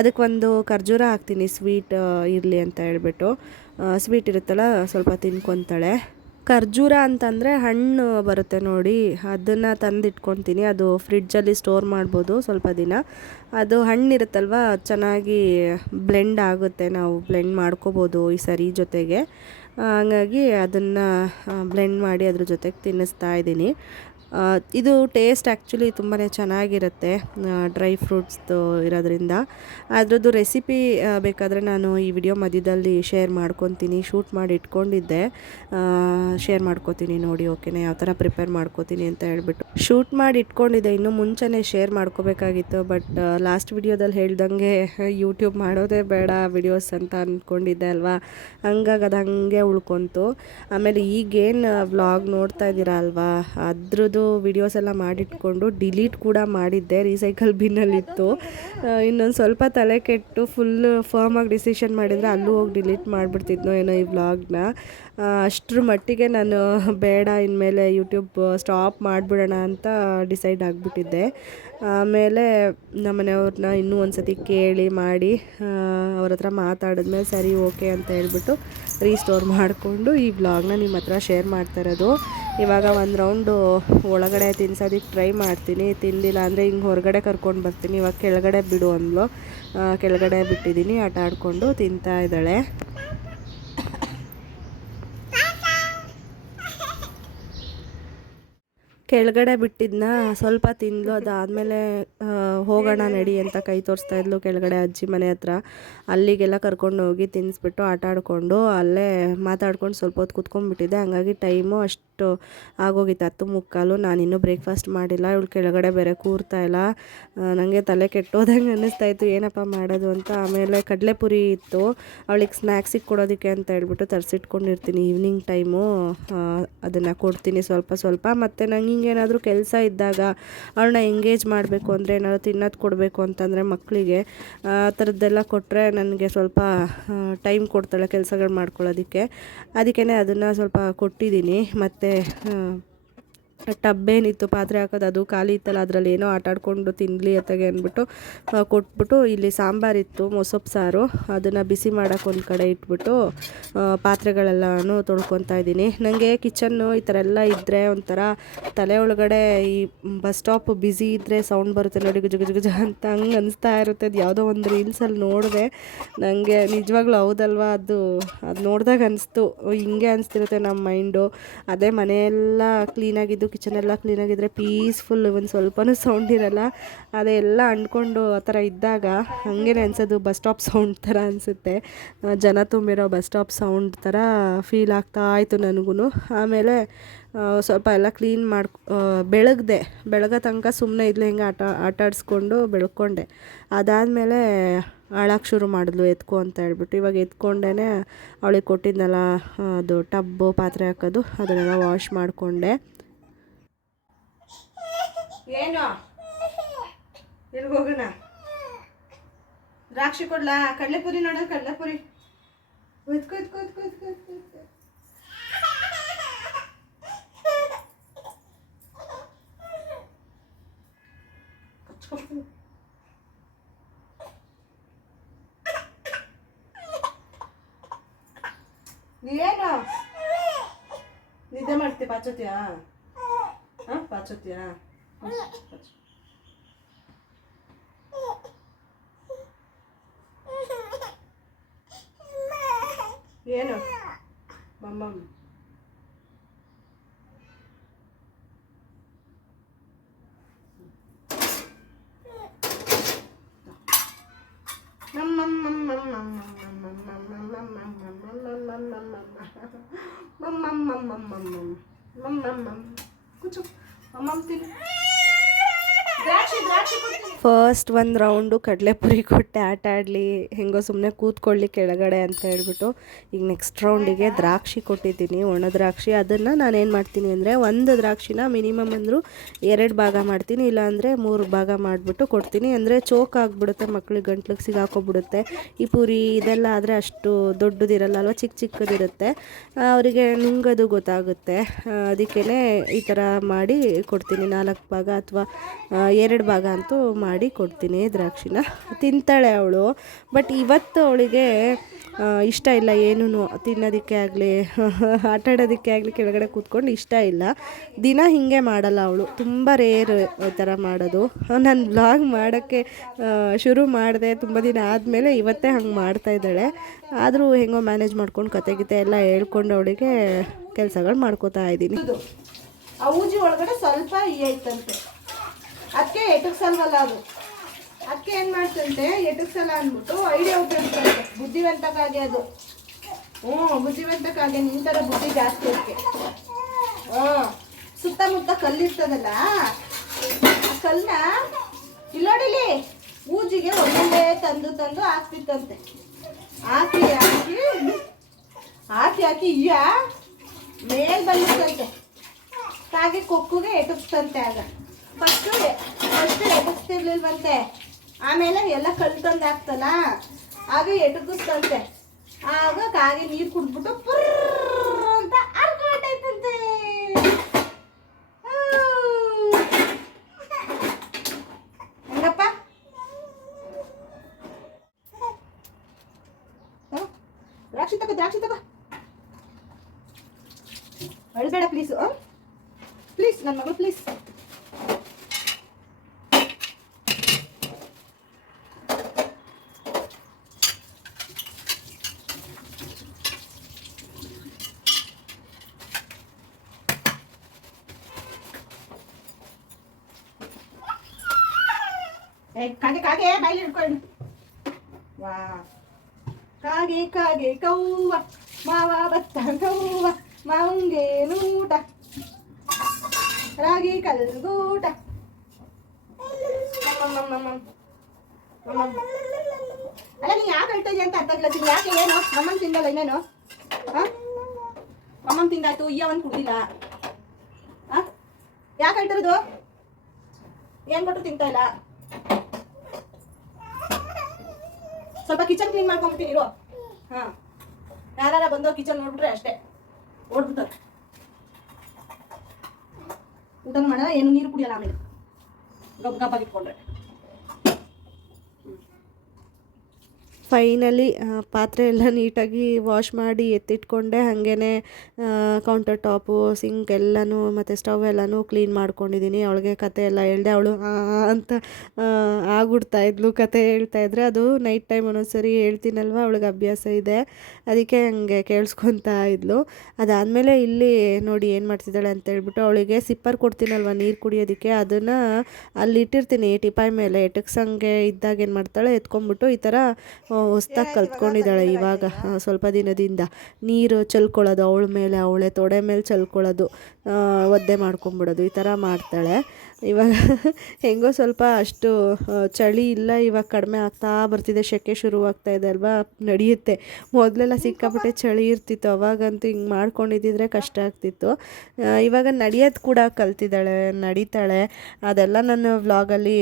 ಅದಕ್ಕೊಂದು ಖರ್ಜೂರ ಹಾಕ್ತೀನಿ, ಸ್ವೀಟ್ ಇರಲಿ ಅಂತ ಹೇಳ್ಬಿಟ್ಟು. ಸ್ವೀಟ್ ಇರುತ್ತಲ್ಲ, ಸ್ವಲ್ಪ ತಿನ್ಕೊತಾಳೆ. ಖರ್ಜೂರ ಅಂತಂದರೆ ಹಣ್ಣು ಬರುತ್ತೆ ನೋಡಿ, ಅದನ್ನು ತಂದಿಟ್ಕೊತೀನಿ. ಅದು ಫ್ರಿಡ್ಜಲ್ಲಿ ಸ್ಟೋರ್ ಮಾಡ್ಬೋದು ಸ್ವಲ್ಪ ದಿನ. ಅದು ಹಣ್ಣಿರುತ್ತಲ್ವ, ಚೆನ್ನಾಗಿ ಬ್ಲೆಂಡ್ ಆಗುತ್ತೆ, ನಾವು ಬ್ಲೆಂಡ್ ಮಾಡ್ಕೋಬೋದು ಈ ಸರಿ ಜೊತೆಗೆ. ಹಾಗಾಗಿ ಅದನ್ನು ಬ್ಲೆಂಡ್ ಮಾಡಿ ಅದ್ರ ಜೊತೆಗೆ ತಿನ್ನಿಸ್ತಾ ಇದ್ದೀನಿ. ಇದು ಟೇಸ್ಟ್ ಆ್ಯಕ್ಚುಲಿ ತುಂಬಾ ಚೆನ್ನಾಗಿರುತ್ತೆ, ಡ್ರೈ ಫ್ರೂಟ್ಸ್ದು ಇರೋದ್ರಿಂದ. ಅದ್ರದ್ದು ರೆಸಿಪಿ ಬೇಕಾದರೆ ನಾನು ಈ ವಿಡಿಯೋ ಮಧ್ಯದಲ್ಲಿ ಶೇರ್ ಮಾಡ್ಕೊತೀನಿ. ಶೂಟ್ ಮಾಡಿ ಇಟ್ಕೊಂಡಿದ್ದೆ, ಶೇರ್ ಮಾಡ್ಕೋತೀನಿ ನೋಡಿ, ಓಕೆನಾ, ಯಾವ ಥರ ಪ್ರಿಪೇರ್ ಮಾಡ್ಕೋತೀನಿ ಅಂತ ಹೇಳ್ಬಿಟ್ಟು ಶೂಟ್ ಮಾಡಿ ಇಟ್ಕೊಂಡಿದ್ದೆ. ಇನ್ನೂ ಮುಂಚೆನೇ ಶೇರ್ ಮಾಡ್ಕೋಬೇಕಾಗಿತ್ತು, ಬಟ್ ಲಾಸ್ಟ್ ವಿಡಿಯೋದಲ್ಲಿ ಹೇಳ್ದಂಗೆ ಯೂಟ್ಯೂಬ್ ಮಾಡೋದೇ ಬೇಡ ವಿಡಿಯೋಸ್ ಅಂತ ಅಂದ್ಕೊಂಡಿದ್ದೆ ಅಲ್ವಾ, ಹಂಗಾಗಿ ಅದು ಹಾಗೆ ಉಳ್ಕೊತು. ಆಮೇಲೆ ಈಗೇನು ವ್ಲಾಗ್ ನೋಡ್ತಾ ಇದ್ದೀರಾ ಅಲ್ವಾ, ಅದ್ರದ್ದು ವಿಡಿಯೋಸ್ ಎಲ್ಲ ಮಾಡಿಟ್ಕೊಂಡು ಡಿಲೀಟ್ ಕೂಡ ಮಾಡಿದ್ದೆ, ರೀಸೈಕಲ್ ಬಿನ್ನಲ್ಲಿತ್ತು. ಇನ್ನೊಂದು ಸ್ವಲ್ಪ ತಲೆ ಕೆಟ್ಟು ಫುಲ್ ಫರ್ಮಾಗಿ ಡಿಸಿಷನ್ ಮಾಡಿದರೆ ಅಲ್ಲೂ ಹೋಗಿ ಡಿಲೀಟ್ ಮಾಡಿಬಿಡ್ತಿದ್ನೋ ಏನೋ ಈ ವ್ಲಾಗ್ನ. ಅಷ್ಟರ ಮಟ್ಟಿಗೆ ನಾನು ಬೇಡ, ಇನ್ಮೇಲೆ ಯೂಟ್ಯೂಬ್ ಸ್ಟಾಪ್ ಮಾಡಿಬಿಡೋಣ ಅಂತ ಡಿಸೈಡ್ ಆಗಿಬಿಟ್ಟಿದ್ದೆ. ಆಮೇಲೆ ನಮ್ಮನೆಯವ್ರನ್ನ ಇನ್ನೂ ಒಂದು ಸತಿ ಕೇಳಿ ಮಾಡಿ ಅವ್ರ ಹತ್ರ ಮಾತಾಡಿದ್ಮೇಲೆ ಸರಿ ಓಕೆ ಅಂತ ಹೇಳ್ಬಿಟ್ಟು ರೀಸ್ಟೋರ್ ಮಾಡಿಕೊಂಡು ಈ ವ್ಲಾಗ್ನ ನಿಮ್ಮ ಹತ್ರ ಶೇರ್ ಮಾಡ್ತಾ ಇರೋದು. ಇವಾಗ ಒಂದು ರೌಂಡು ಒಳಗಡೆ ತಿನ್ಸೋದಕ್ಕೆ ಟ್ರೈ ಮಾಡ್ತೀನಿ, ತಿಂದಿಲ್ಲ ಅಂದರೆ ಹಿಂಗೆ ಹೊರಗಡೆ ಕರ್ಕೊಂಡು ಬರ್ತೀನಿ. ಇವಾಗ ಕೆಳಗಡೆ ಬಿಡು ಅಂದ್ಲು, ಕೆಳಗಡೆ ಬಿಟ್ಟಿದ್ದೀನಿ, ಆಟ ಆಡಿಕೊಂಡು ತಿಂತಾ ಇದ್ದಾಳೆ. ಕೆಳಗಡೆ ಬಿಟ್ಟಿದ್ದನ್ನ ಸ್ವಲ್ಪ ತಿಂದ್ಲು. ಅದಾದಮೇಲೆ ಹೋಗೋಣ ನಡಿ ಅಂತ ಕೈ ತೋರಿಸ್ತಾ ಇದ್ಲು ಕೆಳಗಡೆ ಅಜ್ಜಿ ಮನೆ ಹತ್ರ. ಅಲ್ಲಿಗೆಲ್ಲ ಕರ್ಕೊಂಡು ಹೋಗಿ ತಿನ್ನಿಸ್ಬಿಟ್ಟು ಆಟ ಆಡಿಕೊಂಡು ಅಲ್ಲೇ ಮಾತಾಡ್ಕೊಂಡು ಸ್ವಲ್ಪ ಹೊತ್ತು ಕೂತ್ಕೊಂಡ್ಬಿಟ್ಟಿದ್ದೆ. ಹಂಗಾಗಿ ಟೈಮು ಅಷ್ಟು ಆಗೋಗಿತ್ತು, 10:45. ನಾನಿನ್ನೂ ಬ್ರೇಕ್ಫಾಸ್ಟ್ ಮಾಡಿಲ್ಲ. ಇವಳು ಕೆಳಗಡೆ ಬೇರೆ ಕೂರ್ತಾ ಇಲ್ಲ. ನನಗೆ ತಲೆ ಕೆಟ್ಟೋದಂಗೆ ಅನ್ನಿಸ್ತಾಯಿತ್ತು, ಏನಪ್ಪ ಮಾಡೋದು ಅಂತ. ಆಮೇಲೆ ಕಡಲೆಪುರಿ ಇತ್ತು, ಅವಳಿಗೆ ಸ್ನ್ಯಾಕ್ಸಿಗೆ ಕೊಡೋದಕ್ಕೆ ಅಂತ ಹೇಳ್ಬಿಟ್ಟು ತರಿಸಿಟ್ಕೊಂಡಿರ್ತೀನಿ. ಈವ್ನಿಂಗ್ ಟೈಮು ಅದನ್ನು ಕೊಡ್ತೀನಿ ಸ್ವಲ್ಪ. ಮತ್ತು ನಂಗೆ ಹಿಂಗೇನಾದರೂ ಕೆಲಸ ಇದ್ದಾಗ ಅವಳನ್ನ ಎಂಗೇಜ್ ಮಾಡಬೇಕು ಅಂದರೆ, ಏನಾದರೂ ತಿನ್ನೋದು ಕೊಡಬೇಕು ಅಂತಂದರೆ ಮಕ್ಕಳಿಗೆ ಆ ಥರದ್ದೆಲ್ಲ ಕೊಟ್ಟರೆ ನನಗೆ ಸ್ವಲ್ಪ ಟೈಮ್ ಕೊಡ್ತಾಳೆ ಕೆಲಸಗಳು ಮಾಡ್ಕೊಳ್ಳೋದಕ್ಕೆ. ಅದಕ್ಕೇ ಅದನ್ನು ಸ್ವಲ್ಪ ಕೊಟ್ಟಿದ್ದೀನಿ. ಮತ್ತು ಟಬ್ಬೇನಿತ್ತು ಪಾತ್ರೆ ಹಾಕೋದು, ಅದು ಖಾಲಿ ಇತ್ತಲ್ಲ, ಅದರಲ್ಲಿ ಏನೋ ಆಟ ಆಡ್ಕೊಂಡು ತಿನ್ನಲಿ ಅತ್ತಗೆ ಅಂದ್ಬಿಟ್ಟು ಕೊಟ್ಬಿಟ್ಟು, ಇಲ್ಲಿ ಸಾಂಬಾರಿತ್ತು, ಮೊಸಪ್ಪು ಸಾರು, ಅದನ್ನು ಬಿಸಿ ಮಾಡೋಕೆ ಒಂದು ಕಡೆ ಇಟ್ಬಿಟ್ಟು ಪಾತ್ರೆಗಳೆಲ್ಲನೂ ತೊಳ್ಕೊತಾ ಇದ್ದೀನಿ. ನನಗೆ ಕಿಚನ್ನು ಈ ಥರ ಎಲ್ಲ ಇದ್ದರೆ ಒಂಥರ ತಲೆ ಒಳಗಡೆ, ಈ ಬಸ್ ಸ್ಟಾಪ್ ಬ್ಯುಸಿ ಇದ್ದರೆ ಸೌಂಡ್ ಬರುತ್ತೆ ನೋಡಿ, ಗುಜ ಅಂತ ಹಂಗೆ ಅನಿಸ್ತಾ ಇರುತ್ತೆ. ಅದು ಯಾವುದೋ ಒಂದು ರೀಲ್ಸಲ್ಲಿ ನೋಡಿದೆ, ನನಗೆ ನಿಜವಾಗ್ಲೂ ಹೌದಲ್ವಾ, ಅದು ನೋಡಿದಾಗ ಅನಿಸ್ತು, ಹಿಂಗೆ ಅನಿಸ್ತಿರುತ್ತೆ ನಮ್ಮ ಮೈಂಡು. ಅದೇ ಮನೆಯೆಲ್ಲ ಕ್ಲೀನಾಗಿದ್ದು, ಕಿಚನೆಲ್ಲ ಕ್ಲೀನಾಗಿದ್ದರೆ ಪೀಸ್ಫುಲ್, ಒಂದು ಸ್ವಲ್ಪನೂ ಸೌಂಡ್ ಇರೋಲ್ಲ. ಅದೆಲ್ಲ ಅಂದ್ಕೊಂಡು ಆ ಥರ ಇದ್ದಾಗ ಹಾಗೇ ಅನಿಸೋದು, ಬಸ್ ಸ್ಟಾಪ್ ಸೌಂಡ್ ಥರ ಅನಿಸುತ್ತೆ, ಜನ ತುಂಬಿರೋ ಬಸ್ ಸ್ಟಾಪ್ ಸೌಂಡ್ ಥರ ಫೀಲ್ ಆಗ್ತಾಯಿತ್ತು ನನಗೂ. ಆಮೇಲೆ ಸ್ವಲ್ಪ ಎಲ್ಲ ಕ್ಲೀನ್ ಬೆಳಗ್ಗೆ ತನಕ ಸುಮ್ಮನೆ ಇದ್ಲು, ಹಿಂಗೆ ಆಟ ಆಡಿಸ್ಕೊಂಡು ಬೆಳ್ಕೊಂಡೆ. ಅದಾದಮೇಲೆ ಹಾಳಾಗಿ ಶುರು ಮಾಡಿದ್ಲು, ಎತ್ಕೊ ಅಂತ ಹೇಳ್ಬಿಟ್ಟು. ಇವಾಗ ಎತ್ಕೊಂಡೇ ಅವಳಿಗೆ ಕೊಟ್ಟಿದ್ನಲ್ಲ ಅದು ಟಬ್ಬು ಪಾತ್ರೆ ಹಾಕೋದು, ಅದನ್ನೆಲ್ಲ ವಾಶ್ ಮಾಡಿಕೊಂಡೆ. ಏನು ಎಲ್ಲಿಗೆ ಹೋಗೋಣ? ದ್ರಾಕ್ಷಿ ಕೊಡ್ಲಾ? ಕಡಲೆಪುರಿ ನೋಡೋದು, ಕಡಲೆಪುರಿ ಕೂತ್ಕೋ ಕೂತ್ಕೋ ಕೂತ್ಕೋ. ಏನು ನಿದ್ದೆ ಮಾಡ್ತೀಯ? ಪಾಚೋತಿಯಾ? ಹಾಂ, ಪಾಚೋತಿಯಾ? ಏನು ಮಮ್ಮಮ್ಮ? కూర్చో మమ్మమ్మ తిను. ಫಸ್ಟ್ ಒಂದು ರೌಂಡು ಕಡಲೆಪುರಿ ಕೊಟ್ಟೆ ಆಟ ಆಡಲಿ, ಹೆಂಗೋ ಸುಮ್ಮನೆ ಕೂತ್ಕೊಳ್ಳಿ ಕೆಳಗಡೆ ಅಂತ ಹೇಳ್ಬಿಟ್ಟು. ಈಗ ನೆಕ್ಸ್ಟ್ ರೌಂಡಿಗೆ ದ್ರಾಕ್ಷಿ ಕೊಟ್ಟಿದ್ದೀನಿ, ಒಣ ದ್ರಾಕ್ಷಿ. ಅದನ್ನು ನಾನೇನು ಮಾಡ್ತೀನಿ ಅಂದರೆ, ಒಂದು ದ್ರಾಕ್ಷಿನ ಮಿನಿಮಮ್ ಅಂದರೂ 2 ಭಾಗ ಮಾಡ್ತೀನಿ, ಇಲ್ಲಾಂದರೆ 3 ಭಾಗ ಮಾಡಿಬಿಟ್ಟು ಕೊಡ್ತೀನಿ. ಅಂದರೆ ಚೋಕ್ ಆಗಿಬಿಡುತ್ತೆ, ಮಕ್ಳಿಗೆ ಗಂಟ್ಲಿಗೆ ಸಿಗಾಕೊಬಿಡುತ್ತೆ. ಈ ಪೂರಿ ಇದೆಲ್ಲ ಆದರೆ ಅಷ್ಟು ದೊಡ್ಡದಿರಲ್ಲ ಅಲ್ವ, ಚಿಕ್ಕ ಚಿಕ್ಕದಿರುತ್ತೆ, ಅವರಿಗೆ ನುಂಗೋದು ಗೊತ್ತಾಗುತ್ತೆ. ಅದಕ್ಕೇ ಈ ಥರ ಮಾಡಿ ಕೊಡ್ತೀನಿ. 4 ಭಾಗ ಅಥವಾ 2 ಭಾಗ ಅಂತೂ ಮಾಡಿ ಕೊಡ್ತೀನಿ. ದ್ರಾಕ್ಷಿನ ತಿಂತಾಳೆ ಅವಳು, ಬಟ್ ಇವತ್ತು ಅವಳಿಗೆ ಇಷ್ಟ ಇಲ್ಲ ಏನೂ ತಿನ್ನೋದಕ್ಕೆ ಆಗಲಿ ಆಟ ಆಡೋದಕ್ಕೆ ಆಗಲಿ ಕೆಳಗಡೆ ಕೂತ್ಕೊಂಡು ಇಷ್ಟ ಇಲ್ಲ. ದಿನ ಹೀಗೆ ಮಾಡಲ್ಲ ಅವಳು, ತುಂಬ ರೇರ್ ಈ ಥರ ಮಾಡೋದು. ನಾನು ವ್ಲಾಗ್ ಮಾಡೋಕ್ಕೆ ಶುರು ಮಾಡಿದೆ ತುಂಬ ದಿನ ಆದಮೇಲೆ ಇವತ್ತೇ ಹಂಗೆ ಮಾಡ್ತಾಯಿದ್ದಾಳೆ. ಆದರೂ ಹೆಂಗೋ ಮ್ಯಾನೇಜ್ ಮಾಡ್ಕೊಂಡು ಕತೆ ಎಲ್ಲ ಹೇಳ್ಕೊಂಡು ಅವಳಿಗೆ ಕೆಲಸಗಳು ಮಾಡ್ಕೋತಾ ಇದ್ದೀನಿ. ಆ ಊಜಿ ಒಳಗಡೆ ಸ್ವಲ್ಪ ಐತಂತೆ, ಅದಕ್ಕೆ ಎಟಕ್ಸಲ್ವಲ್ಲ ಅದು. ಅದಕ್ಕೆ ಏನು ಮಾಡ್ತಂತೆ, ಎಟಕ್ಸಲ್ಲ ಅಂದ್ಬಿಟ್ಟು ಐಡಿಯಾ ಉಪಯೋಗಿಸ್ತಂತೆ, ಬುದ್ಧಿವಂತಕ್ಕಾಗಿ ಅದು. ಬುದ್ಧಿವಂತಕ್ಕಾಗಿ ನಿಂತರ ಬುದ್ಧಿ ಜಾಸ್ತಿ ಅದಕ್ಕೆ. ಸುತ್ತಮುತ್ತ ಕಲ್ಲಿರ್ತದಲ್ಲ, ಆ ಕಲ್ಲನ್ನ ಇಲ್ಲೋಡಿಲಿ ಊಜಿಗೆ ಒಂದೊಂದೇ ತಂದು ಹಾಕ್ತಿತ್ತಂತೆ. ಹಾಕಿ ಇಯ್ಯ ಮೇಲ್ ಬಂದಿತ್ತಂತೆ, ಕಾಗೆ ಕೊಕ್ಕುಗೆ ಎಟಕ್ಸ್ತಂತೆ. ಆಗ ಫಸ್ಟು ಎಟಕ್ಸ್ತಿರ್ಲಿಲ್ವಂತೆ, ಆಮೇಲೆ ಎಲ್ಲ ಕಲ್ತಂದು ಹಾಕ್ತಲ್ಲ, ಆಗ ಎಟಕಿಸ್ತಂತೆ. ಆಗ ಕಾಗೆ ನೀರು ಕುಡ್ಬಿಟ್ಟು ಪುರ್ರ ಅಂತ ಅರ್ಕೊಂಡೈತಂತೆ. ಹೆಂಗಪ್ಪ? ದ್ರಾಕ್ಷಿ ತಗೋ, ಅಳ್ಬೇಡ ಪ್ಲೀಸು, ಪ್ಲೀಸ್ ನನ್ನ ಮಗಳು ಪ್ಲೀಸ್. ಕಾಗೆ ಬಾಯಿಲಿ ಹಿಡ್ಕೊಂಡು. ವಾ ಕಾಗೆ ಕೌವ ಮಾವ ಬತ್ತ ಕೌವ ಮಾವಂಗೇನು ಊಟ ರಾಗಿ ಕಲ್ಗೂಟ. ಅಲ್ಲ ನೀ ಯಾಕೆ ಹೇಳ್ತಾ ಇದೆಯಾ ಅಂತ ಅರ್ಥ ಆಗಿಲ್ಲ. ಯಾಕೆ ಏನು ಮಮ್ಮನ್ ತಿಂದಲ್ಲ ಇನ್ನೇನು? ಮಮ್ಮನ್ ತಿಂದಾಯ್ತು, ಒಂದು ಕುಡ್ದಿಲ್ಲ. ಯಾಕೆ ಹೇಳ್ತಿರೋದು? ಏನು ಕೊಟ್ಟರು ತಿಂತಾ ಇಲ್ಲ. ಸ್ವಲ್ಪ ಕಿಚನ್ ಕ್ಲೀನ್ ಮಾಡ್ಕೊಂಡ್ಬಿಡ್ತೀನಿ ಇರೋ. ಯಾರ ಬಂದೋ ಕಿಚನ್ ನೋಡ್ಬಿಟ್ರೆ ಅಷ್ಟೇ ಓಡ್ಬಿಡ್ತಾರೆ. ಊಟ ಮಾಡಲ್ಲ, ಏನು ನೀರು ಕುಡಿಯಲ್ಲ, ಆಮೇಲೆ ಗಬ್ಬಾಗಿಟ್ಕೊಂಡ್ರೆ. ಫೈನಲಿ ಪಾತ್ರೆ ಎಲ್ಲ ನೀಟಾಗಿ ವಾಶ್ ಮಾಡಿ ಎತ್ತಿಟ್ಕೊಂಡೆ. ಹಾಗೇ ಕೌಂಟರ್ ಟಾಪು, ಸಿಂಕ್ ಎಲ್ಲನೂ ಮತ್ತು ಸ್ಟವ್ ಎಲ್ಲನೂ ಕ್ಲೀನ್ ಮಾಡ್ಕೊಂಡಿದ್ದೀನಿ. ಅವಳಿಗೆ ಕತೆ ಎಲ್ಲ ಹೇಳ್ದೆ. ಅವಳು ಅಂತ ಆಗ್ಬಿಡ್ತಾಯಿದ್ಲು ಕತೆ ಹೇಳ್ತಾಯಿದ್ರೆ. ಅದು ನೈಟ್ ಟೈಮ್ ಒಂದೊಂದ್ಸರಿ ಹೇಳ್ತೀನಲ್ವ, ಅವಳಿಗೆ ಅಭ್ಯಾಸ ಇದೆ, ಅದಕ್ಕೆ ಹಂಗೆ ಕೇಳಿಸ್ಕೊತಾ ಇದ್ಲು. ಅದಾದಮೇಲೆ ಇಲ್ಲಿ ನೋಡಿ ಏನು ಮಾಡ್ತಿದ್ದಾಳೆ ಅಂತ ಹೇಳ್ಬಿಟ್ಟು, ಅವಳಿಗೆ ಸಿಪ್ಪರ್ ಕೊಡ್ತೀನಲ್ವ ನೀರು ಕುಡಿಯೋದಕ್ಕೆ, ಅದನ್ನು ಅಲ್ಲಿ ಇಟ್ಟಿರ್ತೀನಿ ಟಿಪಾಯ್ ಮೇಲೆ. ಎಟಕ್ಸಂಗೆ ಇದ್ದಾಗ ಏನು ಮಾಡ್ತಾಳೆ, ಎತ್ಕೊಂಡ್ಬಿಟ್ಟು ಈ ಥರ ಹೊಸ್ದಾಗಿ ಕಲ್ತ್ಕೊಂಡಿದ್ದಾಳೆ ಇವಾಗ ಸ್ವಲ್ಪ ದಿನದಿಂದ. ನೀರು ಚಲ್ಕೊಳ್ಳೋದು ಅವಳ ಮೇಲೆ, ಅವಳೆ ತೊಡೆ ಮೇಲೆ ಚಲ್ಕೊಳ್ಳೋದು, ಒದ್ದೆ ಮಾಡ್ಕೊಂಬಿಡೋದು, ಈ ಥರ ಮಾಡ್ತಾಳೆ. ಇವಾಗ ಹೆಂಗೋ ಸ್ವಲ್ಪ ಅಷ್ಟು ಚಳಿ ಇಲ್ಲ, ಇವಾಗ ಕಡಿಮೆ ಆಗ್ತಾ ಬರ್ತಿದೆ, ಸೆಕೆ ಶುರುವಾಗ್ತಾ ಇದೆ ಅಲ್ವಾ, ನಡೆಯುತ್ತೆ. ಮೊದಲೆಲ್ಲ ಸಿಕ್ಕಾಪಟ್ಟೆ ಚಳಿ ಇರ್ತಿತ್ತು, ಅವಾಗಂತೂ ಹಿಂಗೆ ಮಾಡ್ಕೊಂಡಿದ್ದಿದ್ರೆ ಕಷ್ಟ ಆಗ್ತಿತ್ತು. ಇವಾಗ ನಡೆಯೋದು ಕೂಡ ಕಲ್ತಿದ್ದಾಳೆ, ನಡೀತಾಳೆ. ಅದೆಲ್ಲ ನಾನು ವ್ಲಾಗಲ್ಲಿ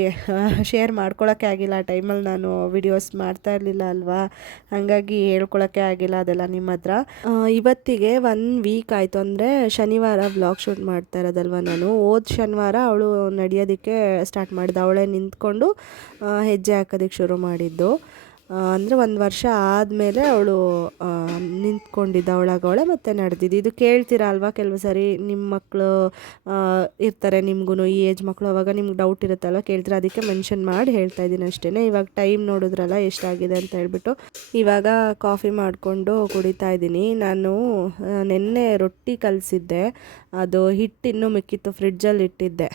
ಶೇರ್ ಮಾಡ್ಕೊಳ್ಳೋಕ್ಕೆ ಆಗಿಲ್ಲ. ಆ ಟೈಮಲ್ಲಿ ನಾನು ವಿಡಿಯೋಸ್ ಮಾಡ್ತಾ ಇರಲಿಲ್ಲ, ಇಲ್ಲ ಅಲ್ವಾ, ಹಾಗಾಗಿ ಹೇಳ್ಕೊಳಕ್ಕೆ ಆಗಿಲ್ಲ ಅದೆಲ್ಲ ನಿಮ್ಮ ಹತ್ರ. ಇವತ್ತಿಗೆ 1 ವೀಕ್ ಆಯಿತು, ಅಂದರೆ ಶನಿವಾರ ವ್ಲಾಗ್ ಶೂಟ್ ಮಾಡ್ತಾ ಇರೋದಲ್ವ ನಾನು. ಹೋದ ಶನಿವಾರ ಅವಳು ನಡೆಯೋದಕ್ಕೆ ಸ್ಟಾರ್ಟ್ ಮಾಡಿದ್ದು, ಅವಳೇ ನಿಂತ್ಕೊಂಡು ಹೆಜ್ಜೆ ಹಾಕೋದಕ್ಕೆ ಶುರು ಮಾಡಿದ್ದು. ಅಂದರೆ 1 ವರ್ಷ ಆದಮೇಲೆ ಅವಳು ನಿಂತ್ಕೊಂಡಿದ್ದ, ಅವಳಾಗವಳೆ ಮತ್ತು ನಡೆದಿದ್ದು. ಇದು ಕೇಳ್ತೀರಾ ಅಲ್ವಾ ಕೆಲವು ಸರಿ, ನಿಮ್ಮ ಮಕ್ಕಳು ಇರ್ತಾರೆ ನಿಮಗೂ ಈ ಏಜ್ ಮಕ್ಕಳು, ಅವಾಗ ನಿಮ್ಗೆ ಡೌಟ್ ಇರುತ್ತಲ್ವ, ಕೇಳ್ತೀರಾ, ಅದಕ್ಕೆ ಮೆನ್ಷನ್ ಮಾಡಿ ಹೇಳ್ತಾ ಇದ್ದೀನಿ ಅಷ್ಟೇ. ಇವಾಗ ಟೈಮ್ ನೋಡಿದ್ರಲ್ಲ ಎಷ್ಟಾಗಿದೆ ಅಂತ ಹೇಳ್ಬಿಟ್ಟು ಇವಾಗ ಕಾಫಿ ಮಾಡಿಕೊಂಡು ಕುಡಿತಾ ಇದ್ದೀನಿ. ನಾನು ನಿನ್ನೆ ರೊಟ್ಟಿ ಕಲಸಿದ್ದೆ, ಅದು ಹಿಟ್ಟು ಇನ್ನೂ ಮಿಕ್ಕಿತ್ತು, ಫ್ರಿಡ್ಜಲ್ಲಿ ಇಟ್ಟಿದ್ದೆ.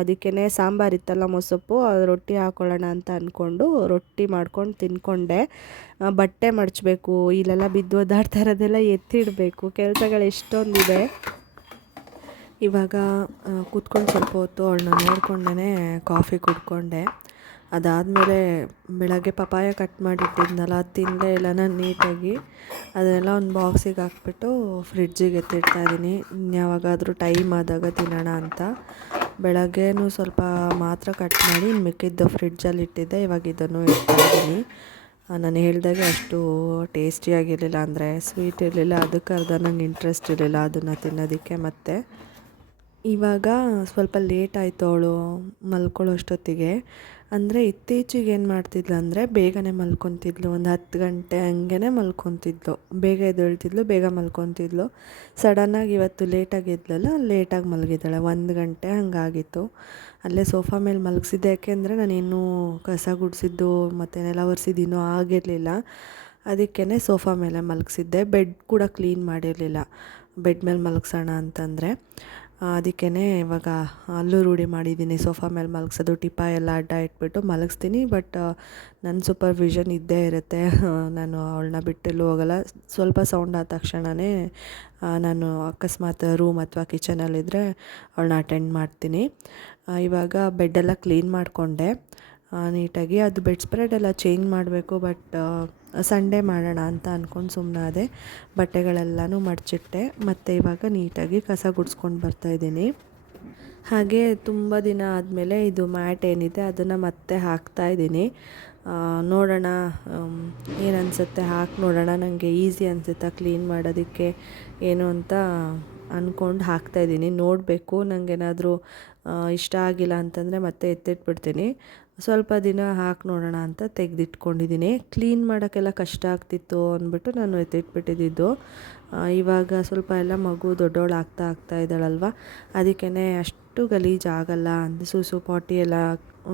ಅದಕ್ಕೇ ಸಾಂಬಾರಿತ್ತಲ್ಲ ಮೊಸಪ್ಪು, ಅದು ರೊಟ್ಟಿ ಹಾಕೊಳ್ಳೋಣ ಅಂತ ಅಂದ್ಕೊಂಡು ರೊಟ್ಟಿ ಮಾಡ್ಕೊಂಡು ತಿನ್ಕೊಂಡೆ. ಬಟ್ಟೆ ಮಡಚಬೇಕು, ಇಲ್ಲೆಲ್ಲ ಬಿದ್ದು ಒದ್ದಾಡ್ತಾ ಇರೋದೆಲ್ಲ ಎತ್ತಿಡಬೇಕು, ಕೆಲಸಗಳು ಎಷ್ಟೊಂದಿದೆ. ಇವಾಗ ಕೂತ್ಕೊಂಡು ಸ್ವಲ್ಪ ಹೊತ್ತು ಅವಳನ್ನ ನೋಡ್ಕೊಂಡೇ ಕಾಫಿ ಕುಡ್ಕೊಂಡೆ. ಅದಾದಮೇಲೆ ಬೆಳಗ್ಗೆ ಪಪಾಯ ಕಟ್ ಮಾಡಿಟ್ಟಿದ್ನಲ್ಲ, ಅದು ತಿಂದೇ ಇಲ್ಲ ನಾನು ನೀಟಾಗಿ. ಅದನ್ನೆಲ್ಲ ಒಂದು ಬಾಕ್ಸಿಗೆ ಹಾಕ್ಬಿಟ್ಟು ಫ್ರಿಡ್ಜಿಗೆ ಎತ್ತಿಡ್ತಾ ಇದ್ದೀನಿ, ಯಾವಾಗಾದರೂ ಟೈಮ್ ಆದಾಗ ತಿನ್ನೋಣ ಅಂತ. ಬೆಳಗ್ಗೆನೂ ಸ್ವಲ್ಪ ಮಾತ್ರ ಕಟ್ ಮಾಡಿ ಮಿಕ್ಕಿದ್ದು ಫ್ರಿಡ್ಜಲ್ಲಿ ಇಟ್ಟಿದ್ದೆ, ಇವಾಗ ಇದನ್ನು ಇಡ್ತಾ ಇದ್ದೀನಿ. ನಾನು ಹೇಳಿದಾಗೆ ಅಷ್ಟು ಟೇಸ್ಟಿಯಾಗಿರಲಿಲ್ಲ, ಅಂದರೆ ಸ್ವೀಟ್ ಇರಲಿಲ್ಲ, ಅದಕ್ಕೆ ಅರ್ಧ ನಂಗೆ ಇಂಟ್ರೆಸ್ಟ್ ಇರಲಿಲ್ಲ ಅದನ್ನು ತಿನ್ನೋದಕ್ಕೆ. ಮತ್ತು ಇವಾಗ ಸ್ವಲ್ಪ ಲೇಟ್ ಆಯಿತು ಅವಳು ಮಲ್ಕೊಳ್ಳೋ ಅಷ್ಟೊತ್ತಿಗೆ. ಅಂದರೆ ಇತ್ತೀಚೆಗೆ ಏನು ಮಾಡ್ತಿದ್ಲು ಅಂದರೆ ಬೇಗನೆ ಮಲ್ಕೊತಿದ್ಲು, ಒಂದು 10 ಗಂಟೆ ಹಂಗೆ ಮಲ್ಕೊತಿದ್ಲು, ಬೇಗ ಎದ್ದೇಳ್ತಿದ್ಲು, ಬೇಗ ಮಲ್ಕೊತಿದ್ಲು. ಸಡನ್ನಾಗಿ ಇವತ್ತು ಲೇಟಾಗಿ ಎದ್ಲಲ್ಲ, ಲೇಟಾಗಿ ಮಲಗಿದ್ದಾಳೆ, 1 ಗಂಟೆ ಹಂಗಾಗಿತ್ತು. ಅಲ್ಲೇ ಸೋಫಾ ಮೇಲೆ ಮಲಗಿಸಿದ್ದೆ, ಯಾಕೆಂದರೆ ನಾನಿನ್ನೂ ಕಸ ಗುಡಿಸಿದ್ದು ಮತ್ತು ನೆಲ ಒರೆಸಿದ್ದು ಇನ್ನೂ ಆಗಿರಲಿಲ್ಲ, ಅದಕ್ಕೇ ಸೋಫಾ ಮೇಲೆ ಮಲಗಿಸಿದ್ದೆ. ಬೆಡ್ ಕೂಡ ಕ್ಲೀನ್ ಮಾಡಿರಲಿಲ್ಲ, ಬೆಡ್ ಮೇಲೆ ಮಲಗಿಸೋಣ ಅಂತಂದರೆ. ಅದಕ್ಕೇ ಇವಾಗ ಅಲ್ಲೂ ರೂಢಿ ಮಾಡಿದ್ದೀನಿ, ಸೋಫಾ ಮೇಲೆ ಮಲಗಿಸೋದು, ಟಿಪ್ಪ ಎಲ್ಲ ಅಡ್ಡ ಇಟ್ಬಿಟ್ಟು ಮಲಗಿಸ್ತೀನಿ. ಬಟ್ ನನ್ನ ಸೂಪರ್ವಿಷನ್ ಇದ್ದೇ ಇರುತ್ತೆ, ನಾನು ಅವಳನ್ನ ಬಿಟ್ಟೆಲ್ಲೂ ಹೋಗಲ್ಲ. ಸ್ವಲ್ಪ ಸೌಂಡ್ ಆದ ತಕ್ಷಣವೇ ನಾನು ಅಕಸ್ಮಾತ್ ರೂಮ್ ಅಥವಾ ಕಿಚನಲ್ಲಿದ್ದರೆ ಅವಳನ್ನ ಅಟೆಂಡ್ ಮಾಡ್ತೀನಿ. ಇವಾಗ ಬೆಡ್ಡೆಲ್ಲ ಕ್ಲೀನ್ ಮಾಡಿಕೊಂಡೆ ನೀಟಾಗಿ. ಅದು ಬೆಡ್ ಸ್ಪ್ರೆಡ್ ಎಲ್ಲ ಚೇಂಜ್ ಮಾಡಬೇಕು, ಬಟ್ ಸಂಡೇ ಮಾಡೋಣ ಅಂತ ಅಂದ್ಕೊಂಡು ಸುಮ್ಮನಾದೆ. ಬಟ್ಟೆಗಳೆಲ್ಲನೂ ಮಡಚಿಟ್ಟೆ, ಮತ್ತು ಇವಾಗ ನೀಟಾಗಿ ಕಸ ಗುಡಿಸ್ಕೊಂಡು ಬರ್ತಾಯಿದ್ದೀನಿ. ಹಾಗೆ ತುಂಬ ದಿನ ಆದಮೇಲೆ ಇದು ಮ್ಯಾಟ್ ಏನಿದೆ ಅದನ್ನು ಮತ್ತೆ ಹಾಕ್ತಾಯಿದ್ದೀನಿ. ನೋಡೋಣ ಏನು ಅನಿಸುತ್ತೆ, ಹಾಕಿ ನೋಡೋಣ, ನನಗೆ ಈಸಿ ಅನಿಸುತ್ತಾ ಕ್ಲೀನ್ ಮಾಡೋದಕ್ಕೆ ಏನು ಅಂತ ಅಂದ್ಕೊಂಡು ಹಾಕ್ತಾಯಿದ್ದೀನಿ. ನೋಡಬೇಕು, ನನಗೇನಾದರೂ ಇಷ್ಟ ಆಗಿಲ್ಲ ಅಂತಂದರೆ ಮತ್ತೆ ಎತ್ತಿಟ್ಬಿಡ್ತೀನಿ. ಸ್ವಲ್ಪ ದಿನ ಹಾಕಿ ನೋಡೋಣ ಅಂತ ತೆಗೆದಿಟ್ಕೊಂಡಿದ್ದೀನಿ. ಕ್ಲೀನ್ ಮಾಡೋಕ್ಕೆಲ್ಲ ಕಷ್ಟ ಆಗ್ತಿತ್ತು ಅಂದ್ಬಿಟ್ಟು ನಾನು ಎತ್ತಿಟ್ಬಿಟ್ಟಿದ್ದು. ಇವಾಗ ಸ್ವಲ್ಪ ಎಲ್ಲ ಮಗು ದೊಡ್ಡವಳು ಆಗ್ತಾ ಇದ್ದಾಳಲ್ವ, ಅದಕ್ಕೇ ಅಷ್ಟು ಗಲೀಜಾಗಲ್ಲ ಅಂತ ಸೂಸು ಪಾಟಿ ಎಲ್ಲ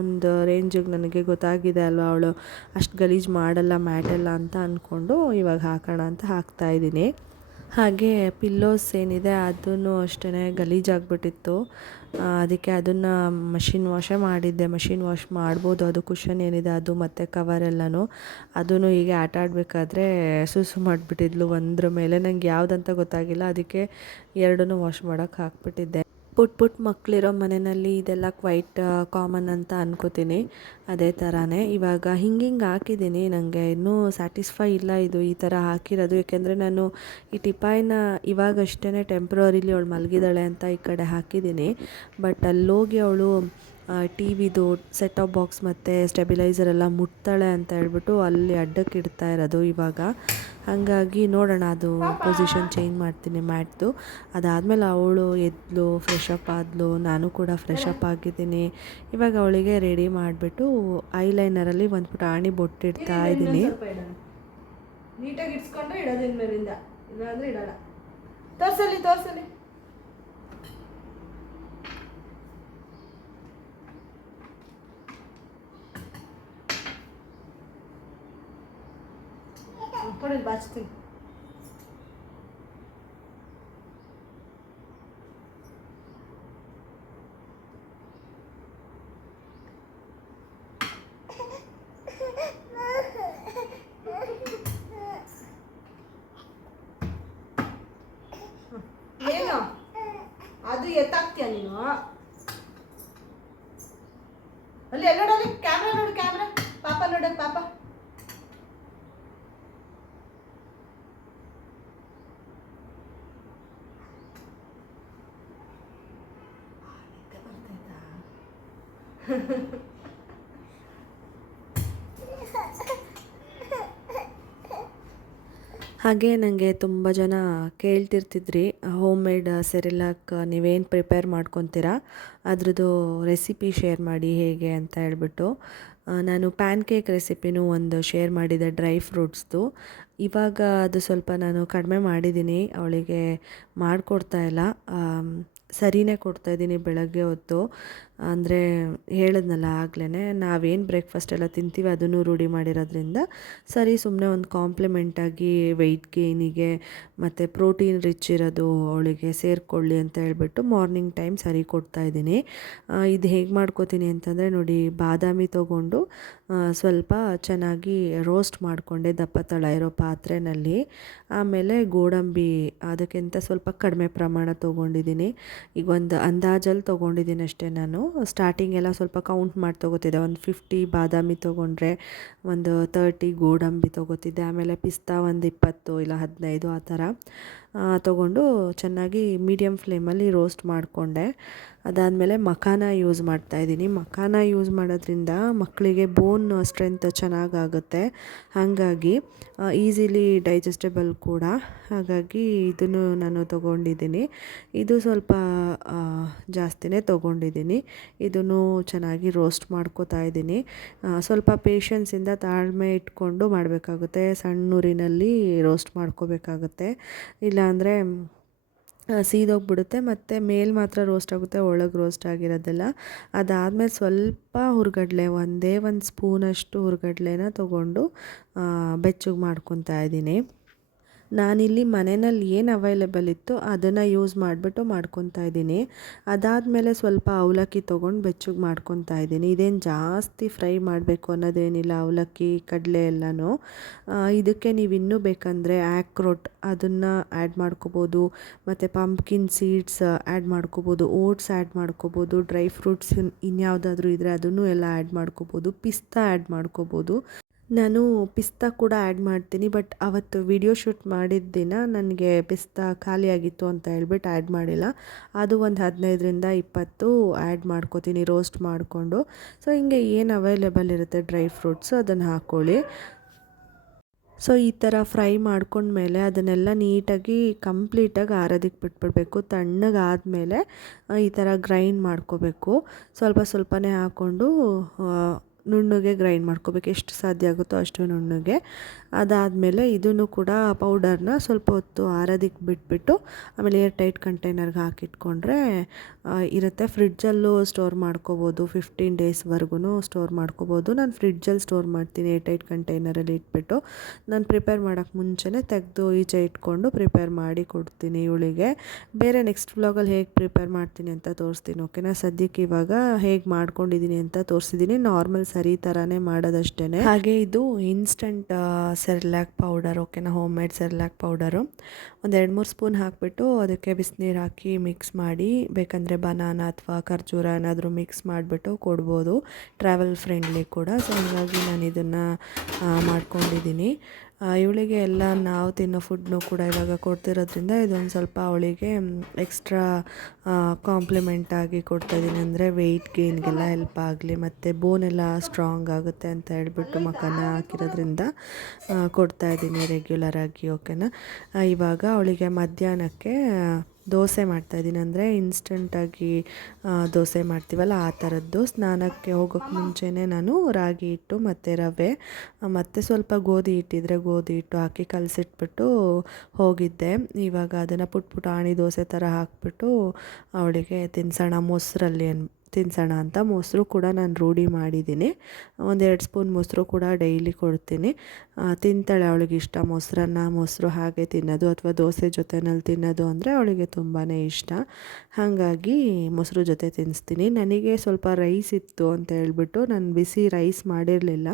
ಒಂದು ರೇಂಜಿಗೆ ನನಗೆ ಗೊತ್ತಾಗಿದೆ ಅಲ್ವ, ಅವಳು ಅಷ್ಟು ಗಲೀಜು ಮಾಡಲ್ಲ ಮ್ಯಾಟೆಲ್ಲ ಅಂತ ಅಂದ್ಕೊಂಡು ಇವಾಗ ಹಾಕೋಣ ಅಂತ ಹಾಕ್ತಾಯಿದ್ದೀನಿ. ಹಾಗೆ ಪಿಲ್ಲೋಸ್ ಏನಿದೆ ಅದನ್ನು ಅಷ್ಟೇ ಗಲೀಜಾಗ್ಬಿಟ್ಟಿತ್ತು, ಅದಕ್ಕೆ ಅದನ್ನು ಮಷಿನ್ ವಾಶೇ ಮಾಡಿದ್ದೆ. ಮಷಿನ್ ವಾಶ್ ಮಾಡ್ಬೋದು, ಅದು ಕುಷನ್ ಏನಿದೆ ಅದು ಮತ್ತು ಕವರೆಲ್ಲನೂ. ಅದನ್ನು ಹೀಗೆ ಆಟ ಆಡಬೇಕಾದ್ರೆ ಸುಸು ಮಾಡಿಬಿಟ್ಟಿದ್ಲು ಒಂದ್ರ ಮೇಲೆ, ನಂಗೆ ಯಾವುದಂತ ಗೊತ್ತಾಗಿಲ್ಲ, ಅದಕ್ಕೆ ಎರಡನ್ನೂ ವಾಶ್ ಮಾಡೋಕ್ಕೆ ಹಾಕ್ಬಿಟ್ಟಿದ್ದೆ. ಪುಟ್ಟ ಮಕ್ಕಳಿರೋ ಮನೆಯಲ್ಲಿ ಇದೆಲ್ಲ ಕ್ವೈಟ್ ಕಾಮನ್ ಅಂತ ಅನ್ಕೋತೀನಿ. ಅದೇ ಥರನೇ ಇವಾಗ ಹಿಂಗೆ ಹಾಕಿದ್ದೀನಿ. ನನಗೆ ಇನ್ನೂ ಸ್ಯಾಟಿಸ್ಫೈ ಇಲ್ಲ ಇದು ಈ ಥರ ಹಾಕಿರೋದು, ಏಕೆಂದರೆ ನಾನು ಈ ಟಿಪಾಯಿನ ಇವಾಗಷ್ಟೇ ಟೆಂಪ್ರರಿಲಿ ಅವಳು ಮಲಗಿದ್ದಾಳೆ ಅಂತ ಈ ಕಡೆ ಹಾಕಿದ್ದೀನಿ. ಬಟ್ ಅಲ್ಲೋಗಿ ಅವಳು ಟಿ ವಿದು ಸೆಟ್ ಟಾಪ್ ಬಾಕ್ಸ್ ಮತ್ತು ಸ್ಟೆಬಿಲೈಸರ್ ಎಲ್ಲ ಮುಟ್ತಾಳೆ ಅಂತ ಹೇಳ್ಬಿಟ್ಟು ಅಲ್ಲಿ ಅಡ್ಡಕ್ಕೆ ಇಡ್ತಾ ಇರೋದು ಇವಾಗ. ಹಾಗಾಗಿ ನೋಡೋಣ, ಅದು ಪೊಸಿಷನ್ ಚೇಂಜ್ ಮಾಡ್ತೀನಿ ಮ್ಯಾಟ್ದು. ಅದಾದಮೇಲೆ ಅವಳು ಎದ್ಲು, ಫ್ರೆಶ್ ಅಪ್ ಆದಳು, ನಾನು ಕೂಡ ಫ್ರೆಶ್ ಅಪ್ ಆಗಿದ್ದೀನಿ. ಇವಾಗ ಅವಳಿಗೆ ರೆಡಿ ಮಾಡಿಬಿಟ್ಟು ಐಲೈನರಲ್ಲಿ ಒಂದು ಪುಟಾಣಿ ಬೊಟ್ಟಿಡ್ತಾ ಇದ್ದೀನಿ. ನೀಟಾಗಿ ಇಡ್ಸ್ಕೊಂಡು ಇಡೋದಿನ ಮೇಲಿಂದ, ಇಲ್ಲಾಂದರೆ ಇಡೋಲ್ಲ. ತೋರ್ಸಲಿ ಕೊಡಿ, ಬಾಚ್ತೀನಿ. ಏನು ಅದು ಎತ್ತಾಕ್ತೀಯ ನೀನು? ಅಲ್ಲಿ ಎಲ್ಲೋಡಲ್ಲಿ ಕ್ಯಾಮ್ರಾ ನೋಡು, ಕ್ಯಾಮ್ರಾ ಪಾಪ ನೋಡ, ಪಾಪ ಹಾಗೆ ನನಗೆ ತುಂಬ ಜನ ಕೇಳ್ತಿರ್ತಿದ್ರಿ ಹೋಮ್ ಮೇಡ್ ಸೆರಿಲಾಕ್ ನೀವೇನು ಪ್ರಿಪೇರ್ ಮಾಡ್ಕೊತೀರಾ ಅದ್ರದ್ದು ರೆಸಿಪಿ ಶೇರ್ ಮಾಡಿ ಹೇಗೆ ಅಂತ ಹೇಳ್ಬಿಟ್ಟು ನಾನು ಪ್ಯಾನ್ ಕೇಕ್ ರೆಸಿಪಿನೂ ಒಂದು ಶೇರ್ ಮಾಡಿದೆ ಡ್ರೈ ಫ್ರೂಟ್ಸ್ದು. ಇವಾಗ ಅದು ಸ್ವಲ್ಪ ನಾನು ಕಡಿಮೆ ಮಾಡಿದ್ದೀನಿ, ಅವಳಿಗೆ ಮಾಡಿಕೊಡ್ತಾ ಇಲ್ಲ, ಸರಿನೇ ಕೊಡ್ತಾಯಿದ್ದೀನಿ ಬೆಳಗ್ಗೆ ಹೊತ್ತು. ಅಂದರೆ ಹೇಳಿದ್ನಲ್ಲ ಆಗಲೇ, ನಾವೇನು ಬ್ರೇಕ್ಫಾಸ್ಟ್ ಎಲ್ಲ ತಿಂತೀವಿ ಅದನ್ನು ರೂಢಿ ಮಾಡಿರೋದ್ರಿಂದ ಸರಿ ಸುಮ್ಮನೆ ಒಂದು ಕಾಂಪ್ಲಿಮೆಂಟಾಗಿ ವೆಯ್ಟ್ ಗೇನಿಗೆ ಮತ್ತು ಪ್ರೋಟೀನ್ ರಿಚ್ ಇರೋದು ಅವಳಿಗೆ ಸೇರಿಕೊಳ್ಳಿ ಅಂತ ಹೇಳ್ಬಿಟ್ಟು ಮಾರ್ನಿಂಗ್ ಟೈಮ್ ಸರಿ ಕೊಡ್ತಾಯಿದ್ದೀನಿ. ಇದು ಹೇಗೆ ಮಾಡ್ಕೋತೀನಿ ಅಂತಂದರೆ ನೋಡಿ, ಬಾದಾಮಿ ತೊಗೊಂಡು ಸ್ವಲ್ಪ ಚೆನ್ನಾಗಿ ರೋಸ್ಟ್ ಮಾಡಿಕೊಂಡೆ ದಪ್ಪ ತಳ ಇರೋ ಪಾತ್ರೆಯಲ್ಲಿ. ಆಮೇಲೆ ಗೋಡಂಬಿ ಅದಕ್ಕಿಂತ ಸ್ವಲ್ಪ ಕಡಿಮೆ ಪ್ರಮಾಣ ತೊಗೊಂಡಿದ್ದೀನಿ. ಈಗ ಒಂದು ಅಂದಾಜಲ್ಲಿ ತೊಗೊಂಡಿದ್ದೀನಿ ಅಷ್ಟೇ. ನಾನು ಸ್ಟಾರ್ಟಿಂಗ್ ಎಲ್ಲ ಸ್ವಲ್ಪ ಕೌಂಟ್ ಮಾಡಿ ತೊಗೋತಿದ್ದೆ. ಒಂದು 50 ಬಾದಾಮಿ ತೊಗೊಂಡ್ರೆ ಒಂದು 30 ಗೋಡಂಬಿ ತೊಗೋತಿದ್ದೆ. ಆಮೇಲೆ ಪಿಸ್ತಾ ಒಂದು 20 ಇಲ್ಲ 15 ಆ ಥರ ತೊಗೊಂಡು ಚೆನ್ನಾಗಿ ಮೀಡಿಯಮ್ ಫ್ಲೇಮಲ್ಲಿ ರೋಸ್ಟ್ ಮಾಡಿಕೊಂಡೆ. ಅದಾದಮೇಲೆ ಮಖಾನ ಯೂಸ್ ಮಾಡ್ತಾಯಿದ್ದೀನಿ. ಮಖಾನ ಯೂಸ್ ಮಾಡೋದ್ರಿಂದ ಮಕ್ಕಳಿಗೆ ಬೋನ್ ಸ್ಟ್ರೆಂತ್ ಚೆನ್ನಾಗಾಗುತ್ತೆ, ಹಾಗಾಗಿ ಈಸಿಲಿ ಡೈಜೆಸ್ಟೇಬಲ್ ಕೂಡ. ಹಾಗಾಗಿ ಇದನ್ನು ನಾನು ತೊಗೊಂಡಿದ್ದೀನಿ. ಇದು ಸ್ವಲ್ಪ ಜಾಸ್ತಿನೇ ತೊಗೊಂಡಿದ್ದೀನಿ. ಇದನ್ನು ಚೆನ್ನಾಗಿ ರೋಸ್ಟ್ ಮಾಡ್ಕೋತಾ ಇದ್ದೀನಿ. ಸ್ವಲ್ಪ ಪೇಷನ್ಸಿಂದ ತಾಳ್ಮೆ ಇಟ್ಕೊಂಡು ಮಾಡಬೇಕಾಗುತ್ತೆ, ಸಣ್ಣ ಉರಿನಲ್ಲಿ ರೋಸ್ಟ್ ಮಾಡ್ಕೋಬೇಕಾಗುತ್ತೆ. ಇಲ್ಲಾಂದರೆ ಸೀದೋಗ್ಬಿಡುತ್ತೆ, ಮತ್ತು ಮೇಲೆ ಮಾತ್ರ ರೋಸ್ಟ್ ಆಗುತ್ತೆ, ಒಳಗೆ ರೋಸ್ಟ್ ಆಗಿರೋದಿಲ್ಲ. ಅದಾದಮೇಲೆ ಸ್ವಲ್ಪ ಹುರ್ಗಡ್ಲೆ, ಒಂದೇ ಒಂದು ಸ್ಪೂನಷ್ಟು ಹುರ್ಗಡ್ಲೆನ ತೊಗೊಂಡು ಬೆಚ್ಚಗೆ ಮಾಡ್ಕೊತಾ ಇದ್ದೀನಿ. ನಾನಿಲ್ಲಿ ಮನೆಯಲ್ಲಿ ಏನು ಅವೈಲೇಬಲ್ ಇತ್ತು ಅದನ್ನು ಯೂಸ್ ಮಾಡಿಬಿಟ್ಟು ಮಾಡ್ಕೊತಾ ಇದ್ದೀನಿ. ಅದಾದಮೇಲೆ ಸ್ವಲ್ಪ ಅವಲಕ್ಕಿ ತೊಗೊಂಡು ಬೆಚ್ಚಗೆ ಮಾಡ್ಕೊತಾ ಇದ್ದೀನಿ. ಇದೇನು ಜಾಸ್ತಿ ಫ್ರೈ ಮಾಡಬೇಕು ಅನ್ನೋದೇನಿಲ್ಲ, ಅವಲಕ್ಕಿ ಕಡಲೆ ಎಲ್ಲನೂ. ಇದಕ್ಕೆ ನೀವು ಇನ್ನೂ ಬೇಕಂದರೆ ಆ್ಯಕ್ರೋಟ್ ಅದನ್ನು ಆ್ಯಡ್ ಮಾಡ್ಕೋಬೋದು, ಮತ್ತು ಪಂಪ್ಕಿನ್ ಸೀಡ್ಸ್ ಆ್ಯಡ್ ಮಾಡ್ಕೋಬೋದು, ಓಟ್ಸ್ ಆ್ಯಡ್ ಮಾಡ್ಕೋಬೋದು, ಡ್ರೈ ಫ್ರೂಟ್ಸ್ ಇನ್ಯಾವುದಾದ್ರೂ ಇದ್ದರೆ ಅದನ್ನು ಎಲ್ಲ ಆ್ಯಡ್ ಮಾಡ್ಕೋಬೋದು, ಪಿಸ್ತಾ ಆ್ಯಡ್ ಮಾಡ್ಕೋಬೋದು. ನಾನು ಪಿಸ್ತಾ ಕೂಡ ಆ್ಯಡ್ ಮಾಡ್ತೀನಿ, ಬಟ್ ಅವತ್ತು ವಿಡಿಯೋ ಶೂಟ್ ಮಾಡಿದ ದಿನ ನನಗೆ ಪಿಸ್ತಾ ಖಾಲಿಯಾಗಿತ್ತು ಅಂತ ಹೇಳ್ಬಿಟ್ಟು ಆ್ಯಡ್ ಮಾಡಿಲ್ಲ. ಅದು ಒಂದು 15ರಿಂದ 20 ಆ್ಯಡ್ ಮಾಡ್ಕೋತೀನಿ ರೋಸ್ಟ್ ಮಾಡಿಕೊಂಡು. ಸೊ ಹಿಂಗೆ ಏನು ಅವೈಲೇಬಲ್ ಇರುತ್ತೆ ಡ್ರೈ ಫ್ರೂಟ್ಸು ಅದನ್ನು ಹಾಕ್ಕೊಳ್ಳಿ. ಸೊ ಈ ಥರ ಫ್ರೈ ಮಾಡ್ಕೊಂಡ್ಮೇಲೆ ಅದನ್ನೆಲ್ಲ ನೀಟಾಗಿ ಕಂಪ್ಲೀಟಾಗಿ ಆರೋದಕ್ಕೆ ಬಿಟ್ಬಿಡಬೇಕು. ತಣ್ಣಗಾದಮೇಲೆ ಈ ಥರ ಗ್ರೈಂಡ್ ಮಾಡ್ಕೋಬೇಕು. ಸ್ವಲ್ಪ ಸ್ವಲ್ಪನೇ ಹಾಕ್ಕೊಂಡು ನುಣ್ಣಗೆ ಗ್ರೈಂಡ್ ಮಾಡ್ಕೋಬೇಕು, ಎಷ್ಟು ಸಾಧ್ಯ ಆಗುತ್ತೋ ಅಷ್ಟು ನುಣ್ಣಗೆ. ಅದಾದಮೇಲೆ ಇದನ್ನು ಕೂಡ ಪೌಡರ್ನ ಸ್ವಲ್ಪ ಹೊತ್ತು ಆರೋದಕ್ಕೆ ಬಿಟ್ಬಿಟ್ಟು ಆಮೇಲೆ ಏರ್ ಟೈಟ್ ಕಂಟೈನರ್ಗೆ ಹಾಕಿಟ್ಕೊಂಡ್ರೆ ಇರುತ್ತೆ. ಫ್ರಿಡ್ಜಲ್ಲೂ ಸ್ಟೋರ್ ಮಾಡ್ಕೋಬೋದು, 15 ಡೇಸ್ವರೆಗೂ ಸ್ಟೋರ್ ಮಾಡ್ಕೋಬೋದು. ನಾನು ಫ್ರಿಡ್ಜಲ್ಲಿ ಸ್ಟೋರ್ ಮಾಡ್ತೀನಿ ಏರ್ ಟೈಟ್ ಕಂಟೈನರಲ್ಲಿ ಇಟ್ಬಿಟ್ಟು. ನಾನು ಪ್ರಿಪೇರ್ ಮಾಡೋಕ್ಕೆ ಮುಂಚೆನೇ ತೆಗೆದು ಈಚೆ ಇಟ್ಕೊಂಡು ಪ್ರಿಪೇರ್ ಮಾಡಿ ಕೊಡ್ತೀನಿ ಇವಳಿಗೆ. ಬೇರೆ ನೆಕ್ಸ್ಟ್ ವ್ಲಾಗಲ್ಲಿ ಹೇಗೆ ಪ್ರಿಪೇರ್ ಮಾಡ್ತೀನಿ ಅಂತ ತೋರಿಸ್ತೀನಿ, ಓಕೆನಾ? ಸದ್ಯಕ್ಕೆ ಇವಾಗ ಹೇಗೆ ಮಾಡ್ಕೊಂಡಿದ್ದೀನಿ ಅಂತ ತೋರಿಸಿದ್ದೀನಿ. ನಾರ್ಮಲ್ ಸರಿ ಥರನೇ ಮಾಡೋದಷ್ಟೇ. ಹಾಗೆ ಇದು ಇನ್ಸ್ಟಂಟ್ ಸೆರ್ಲ್ಯಾಕ್ ಪೌಡರ್, ಓಕೆನಾ? ಹೋಮ್ ಮೇಡ್ ಸೆರ್ಲ್ಯಾಕ್ ಪೌಡರು ಒಂದು 2-3 ಸ್ಪೂನ್ ಹಾಕಿಬಿಟ್ಟು ಅದಕ್ಕೆ ಬಿಸಿನೀರು ಹಾಕಿ ಮಿಕ್ಸ್ ಮಾಡಿ, ಬೇಕಂದರೆ ಬನಾನಾ ಅಥವಾ ಖರ್ಜೂರ ಏನಾದರೂ ಮಿಕ್ಸ್ ಮಾಡಿಬಿಟ್ಟು ಕೊಡ್ಬೋದು, ಟ್ರಾವೆಲ್ ಫ್ರೆಂಡ್ಲಿ ಕೂಡ. ಸೊ ಹೀಗಾಗಿ ನಾನು ಇದನ್ನು ಮಾಡ್ಕೊಂಡಿದ್ದೀನಿ. ಇವಳಿಗೆ ಎಲ್ಲ ನಾವು ತಿನ್ನೋ ಫುಡ್ನು ಕೂಡ ಇವಾಗ ಕೊಡ್ತಿರೋದ್ರಿಂದ ಇದೊಂದು ಸ್ವಲ್ಪ ಅವಳಿಗೆ ಎಕ್ಸ್ಟ್ರಾ ಕಾಂಪ್ಲಿಮೆಂಟಾಗಿ ಕೊಡ್ತಾಯಿದ್ದೀನಿ. ಅಂದರೆ ವೆಯ್ಟ್ ಗೇನ್ಗೆಲ್ಲ ಹೆಲ್ಪ್ ಆಗಲಿ, ಮತ್ತು ಬೋನೆಲ್ಲ ಸ್ಟ್ರಾಂಗ್ ಆಗುತ್ತೆ ಅಂತ ಹೇಳ್ಬಿಟ್ಟು ಮಖಾನ ಹಾಕಿರೋದ್ರಿಂದ ಕೊಡ್ತಾಯಿದ್ದೀನಿ ರೆಗ್ಯುಲರಾಗಿ, ಓಕೆನಾ? ಇವಾಗ ಅವಳಿಗೆ ಮಧ್ಯಾಹ್ನಕ್ಕೆ ದೋಸೆ ಮಾಡ್ತಾಯಿದ್ದೀನಿ. ಅಂದರೆ ಇನ್ಸ್ಟಂಟಾಗಿ ದೋಸೆ ಮಾಡ್ತೀವಲ್ಲ ಆ ಥರದ್ದು. ಸ್ನಾನಕ್ಕೆ ಹೋಗೋಕ್ಕೆ ಮುಂಚೆನೇ ನಾನು ರಾಗಿ ಹಿಟ್ಟು ಮತ್ತು ರವೆ ಮತ್ತು ಸ್ವಲ್ಪ ಗೋಧಿ ಹಿಟ್ಟಿದ್ರೆ ಗೋಧಿ ಹಿಟ್ಟು ಹಾಕಿ ಕಲಸಿಟ್ಬಿಟ್ಟು ಹೋಗಿದ್ದೆ. ಇವಾಗ ಅದನ್ನು ಪುಟಾಣಿ ದೋಸೆ ಥರ ಹಾಕ್ಬಿಟ್ಟು ಅವಳಿಗೆ ತಿನ್ಸೋಣ, ಮೊಸರಲ್ಲಿ ತಿನ್ಸೋಣ ಅಂತ ಮೊಸರು ಕೂಡ ನಾನು ರೂಢಿ ಮಾಡಿದ್ದೀನಿ. 1-2 ಸ್ಪೂನ್ ಮೊಸರು ಕೂಡ ಡೈಲಿ ಕೊಡ್ತೀನಿ. ತಿಂತಾಳೆ, ಅವಳಿಗೆ ಇಷ್ಟ ಮೊಸರನ್ನ, ಮೊಸರು ಹಾಗೆ ತಿನ್ನೋದು ಅಥವಾ ದೋಸೆ ಜೊತೆನಲ್ಲಿ ತಿನ್ನೋದು ಅಂದರೆ ಅವಳಿಗೆ ತುಂಬಾ ಇಷ್ಟ. ಹಾಗಾಗಿ ಮೊಸರು ಜೊತೆ ತಿನ್ನಿಸ್ತೀನಿ. ನನಗೆ ಸ್ವಲ್ಪ ರೈಸ್ ಇತ್ತು ಅಂತ ಹೇಳ್ಬಿಟ್ಟು ನಾನು ಬಿಸಿ ರೈಸ್ ಮಾಡಿರಲಿಲ್ಲ.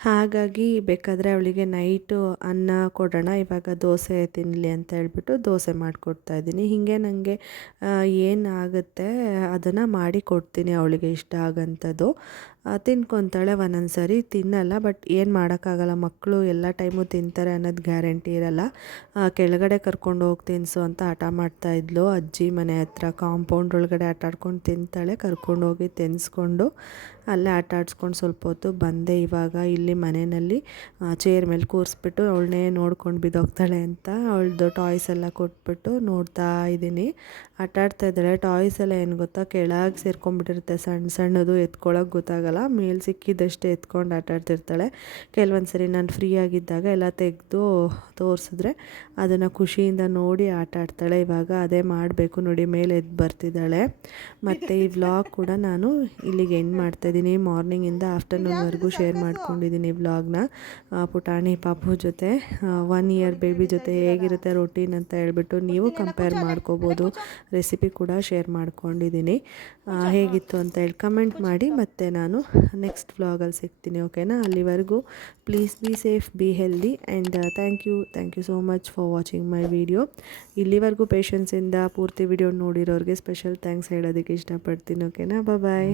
ಹಾಗಾಗಿ ಬೇಕಾದರೆ ಅವಳಿಗೆ ನೈಟು ಅನ್ನ ಕೊಡೋಣ, ಇವಾಗ ದೋಸೆ ತಿನ್ನಲಿ ಅಂತ ಹೇಳ್ಬಿಟ್ಟು ದೋಸೆ ಮಾಡಿಕೊಡ್ತಾಯಿದ್ದೀನಿ. ಹೀಗೆ ನನಗೆ ಏನಾಗುತ್ತೆ ಅದನ್ನು ಮಾಡಿ ಕೊಡ್ತೀನಿ ಅವಳಿಗೆ ಇಷ್ಟ ಆಗೋಂಥದ್ದು. ತಿನ್ಕೊತಾಳೆ. ಒಂದೊಂದು ಸರಿ ತಿನ್ನಲ್ಲ, ಬಟ್ ಏನು ಮಾಡೋಕ್ಕಾಗಲ್ಲ, ಮಕ್ಕಳು ಎಲ್ಲ ಟೈಮು ತಿಂತಾರೆ ಅನ್ನೋದು ಗ್ಯಾರಂಟಿ ಇರಲ್ಲ. ಕೆಳಗಡೆ ಕರ್ಕೊಂಡು ಹೋಗಿ ತಿನ್ನಿಸು ಅಂತ ಹಠ ಮಾಡ್ತಾಯಿದ್ಲು. ಅಜ್ಜಿ ಮನೆ ಹತ್ರ ಕಾಂಪೌಂಡ್ ಒಳಗಡೆ ಆಟ ಆಡ್ಕೊಂಡು ತಿಂತಾಳೆ. ಕರ್ಕೊಂಡೋಗಿ ತಿನ್ನಿಸ್ಕೊಂಡು ಅಲ್ಲೇ ಆಟ ಆಡ್ಸ್ಕೊಂಡು ಸ್ವಲ್ಪ ಹೊತ್ತು ಬಂದೆ. ಇವಾಗ ಇಲ್ಲಿ ಮನೆಯಲ್ಲಿ ಚೇರ್ ಮೇಲೆ ಕೂರಿಸ್ಬಿಟ್ಟು ಅವಳನ್ನೇ ನೋಡ್ಕೊಂಡು ಬಿದ್ದೋಗ್ತಾಳೆ ಅಂತ ಅವಳದು ಟಾಯ್ಸ್ ಎಲ್ಲ ಕೊಟ್ಬಿಟ್ಟು ನೋಡ್ತಾ ಇದ್ದೀನಿ. ಆಟ ಆಡ್ತಾ ಇದ್ದಾಳೆ. ಟಾಯ್ಸ್ ಎಲ್ಲ ಏನು ಗೊತ್ತಾ, ಕೆಳಗೆ ಸೇರ್ಕೊಂಡ್ಬಿಟ್ಟಿರುತ್ತೆ, ಸಣ್ಣ ಸಣ್ಣದು ಎತ್ಕೊಳ್ಳೋಕೆ ಗೊತ್ತಾಗಲ್ಲ. ಮೇಲೆ ಸಿಕ್ಕಿದ್ದಷ್ಟೇ ಎತ್ಕೊಂಡು ಆಟ ಆಡ್ತಿರ್ತಾಳೆ. ಕೆಲವೊಂದು ಸರಿ ನಾನು ಫ್ರೀ ಆಗಿದ್ದಾಗ ಎಲ್ಲ ತೆಗೆದು ತೋರಿಸಿದ್ರೆ ಅದನ್ನು ಖುಷಿಯಿಂದ ನೋಡಿ ಆಟ ಆಡ್ತಾಳೆ. ಇವಾಗ ಅದೇ ಮಾಡಬೇಕು ನೋಡಿ, ಮೇಲೆ ಎದ್ದು ಬರ್ತಿದ್ದಾಳೆ. ಮತ್ತು ಈ ವ್ಲಾಗ್ ಕೂಡ ನಾನು ಇಲ್ಲಿಗೆ ಎಂಡ್ ಮಾಡ್ತಾಯಿದ್ದೀನಿ. ಮಾರ್ನಿಂಗಿಂದ ಆಫ್ಟರ್ನೂನ್ವರೆಗೂ ಶೇರ್ ಮಾಡ್ಕೊಂಡಿದ್ದೀನಿ ವ್ಲಾಗ್ನ. ಪುಟಾಣಿ ಪಾಪು ಜೊತೆ 1 ಇಯರ್ ಬೇಬಿ ಜೊತೆ ಹೇಗಿರುತ್ತೆ ರೊಟೀನ್ ಅಂತ ಹೇಳ್ಬಿಟ್ಟು ನೀವು ಕಂಪೇರ್ ಮಾಡ್ಕೋಬೋದು. ರೆಸಿಪಿ ಕೂಡ ಶೇರ್ ಮಾಡ್ಕೊಂಡಿದ್ದೀನಿ. ಹೇಗಿತ್ತು ಅಂತ ಹೇಳಿ ಕಮೆಂಟ್ ಮಾಡಿ. ಮತ್ತು ನಾನು ನೆಕ್ಸ್ಟ್ ವ್ಲಾಗಲ್ಲಿ ಸಿಗ್ತೀನಿ, ಓಕೆನಾ? ಅಲ್ಲಿವರೆಗೂ please be safe, be healthy, and thank you so much for watching my video. ಇಲ್ಲಿವರೆಗೂ ಪೇಷನ್ಸಿಂದ ಪೂರ್ತಿ ವಿಡಿಯೋ ನೋಡಿರೋರಿಗೆ ಸ್ಪೆಷಲ್ ಥ್ಯಾಂಕ್ಸ್ ಹೇಳೋದಕ್ಕೆ ಇಷ್ಟಪಡ್ತೀನಿ, ಓಕೆನಾ? ಬಾಯ್.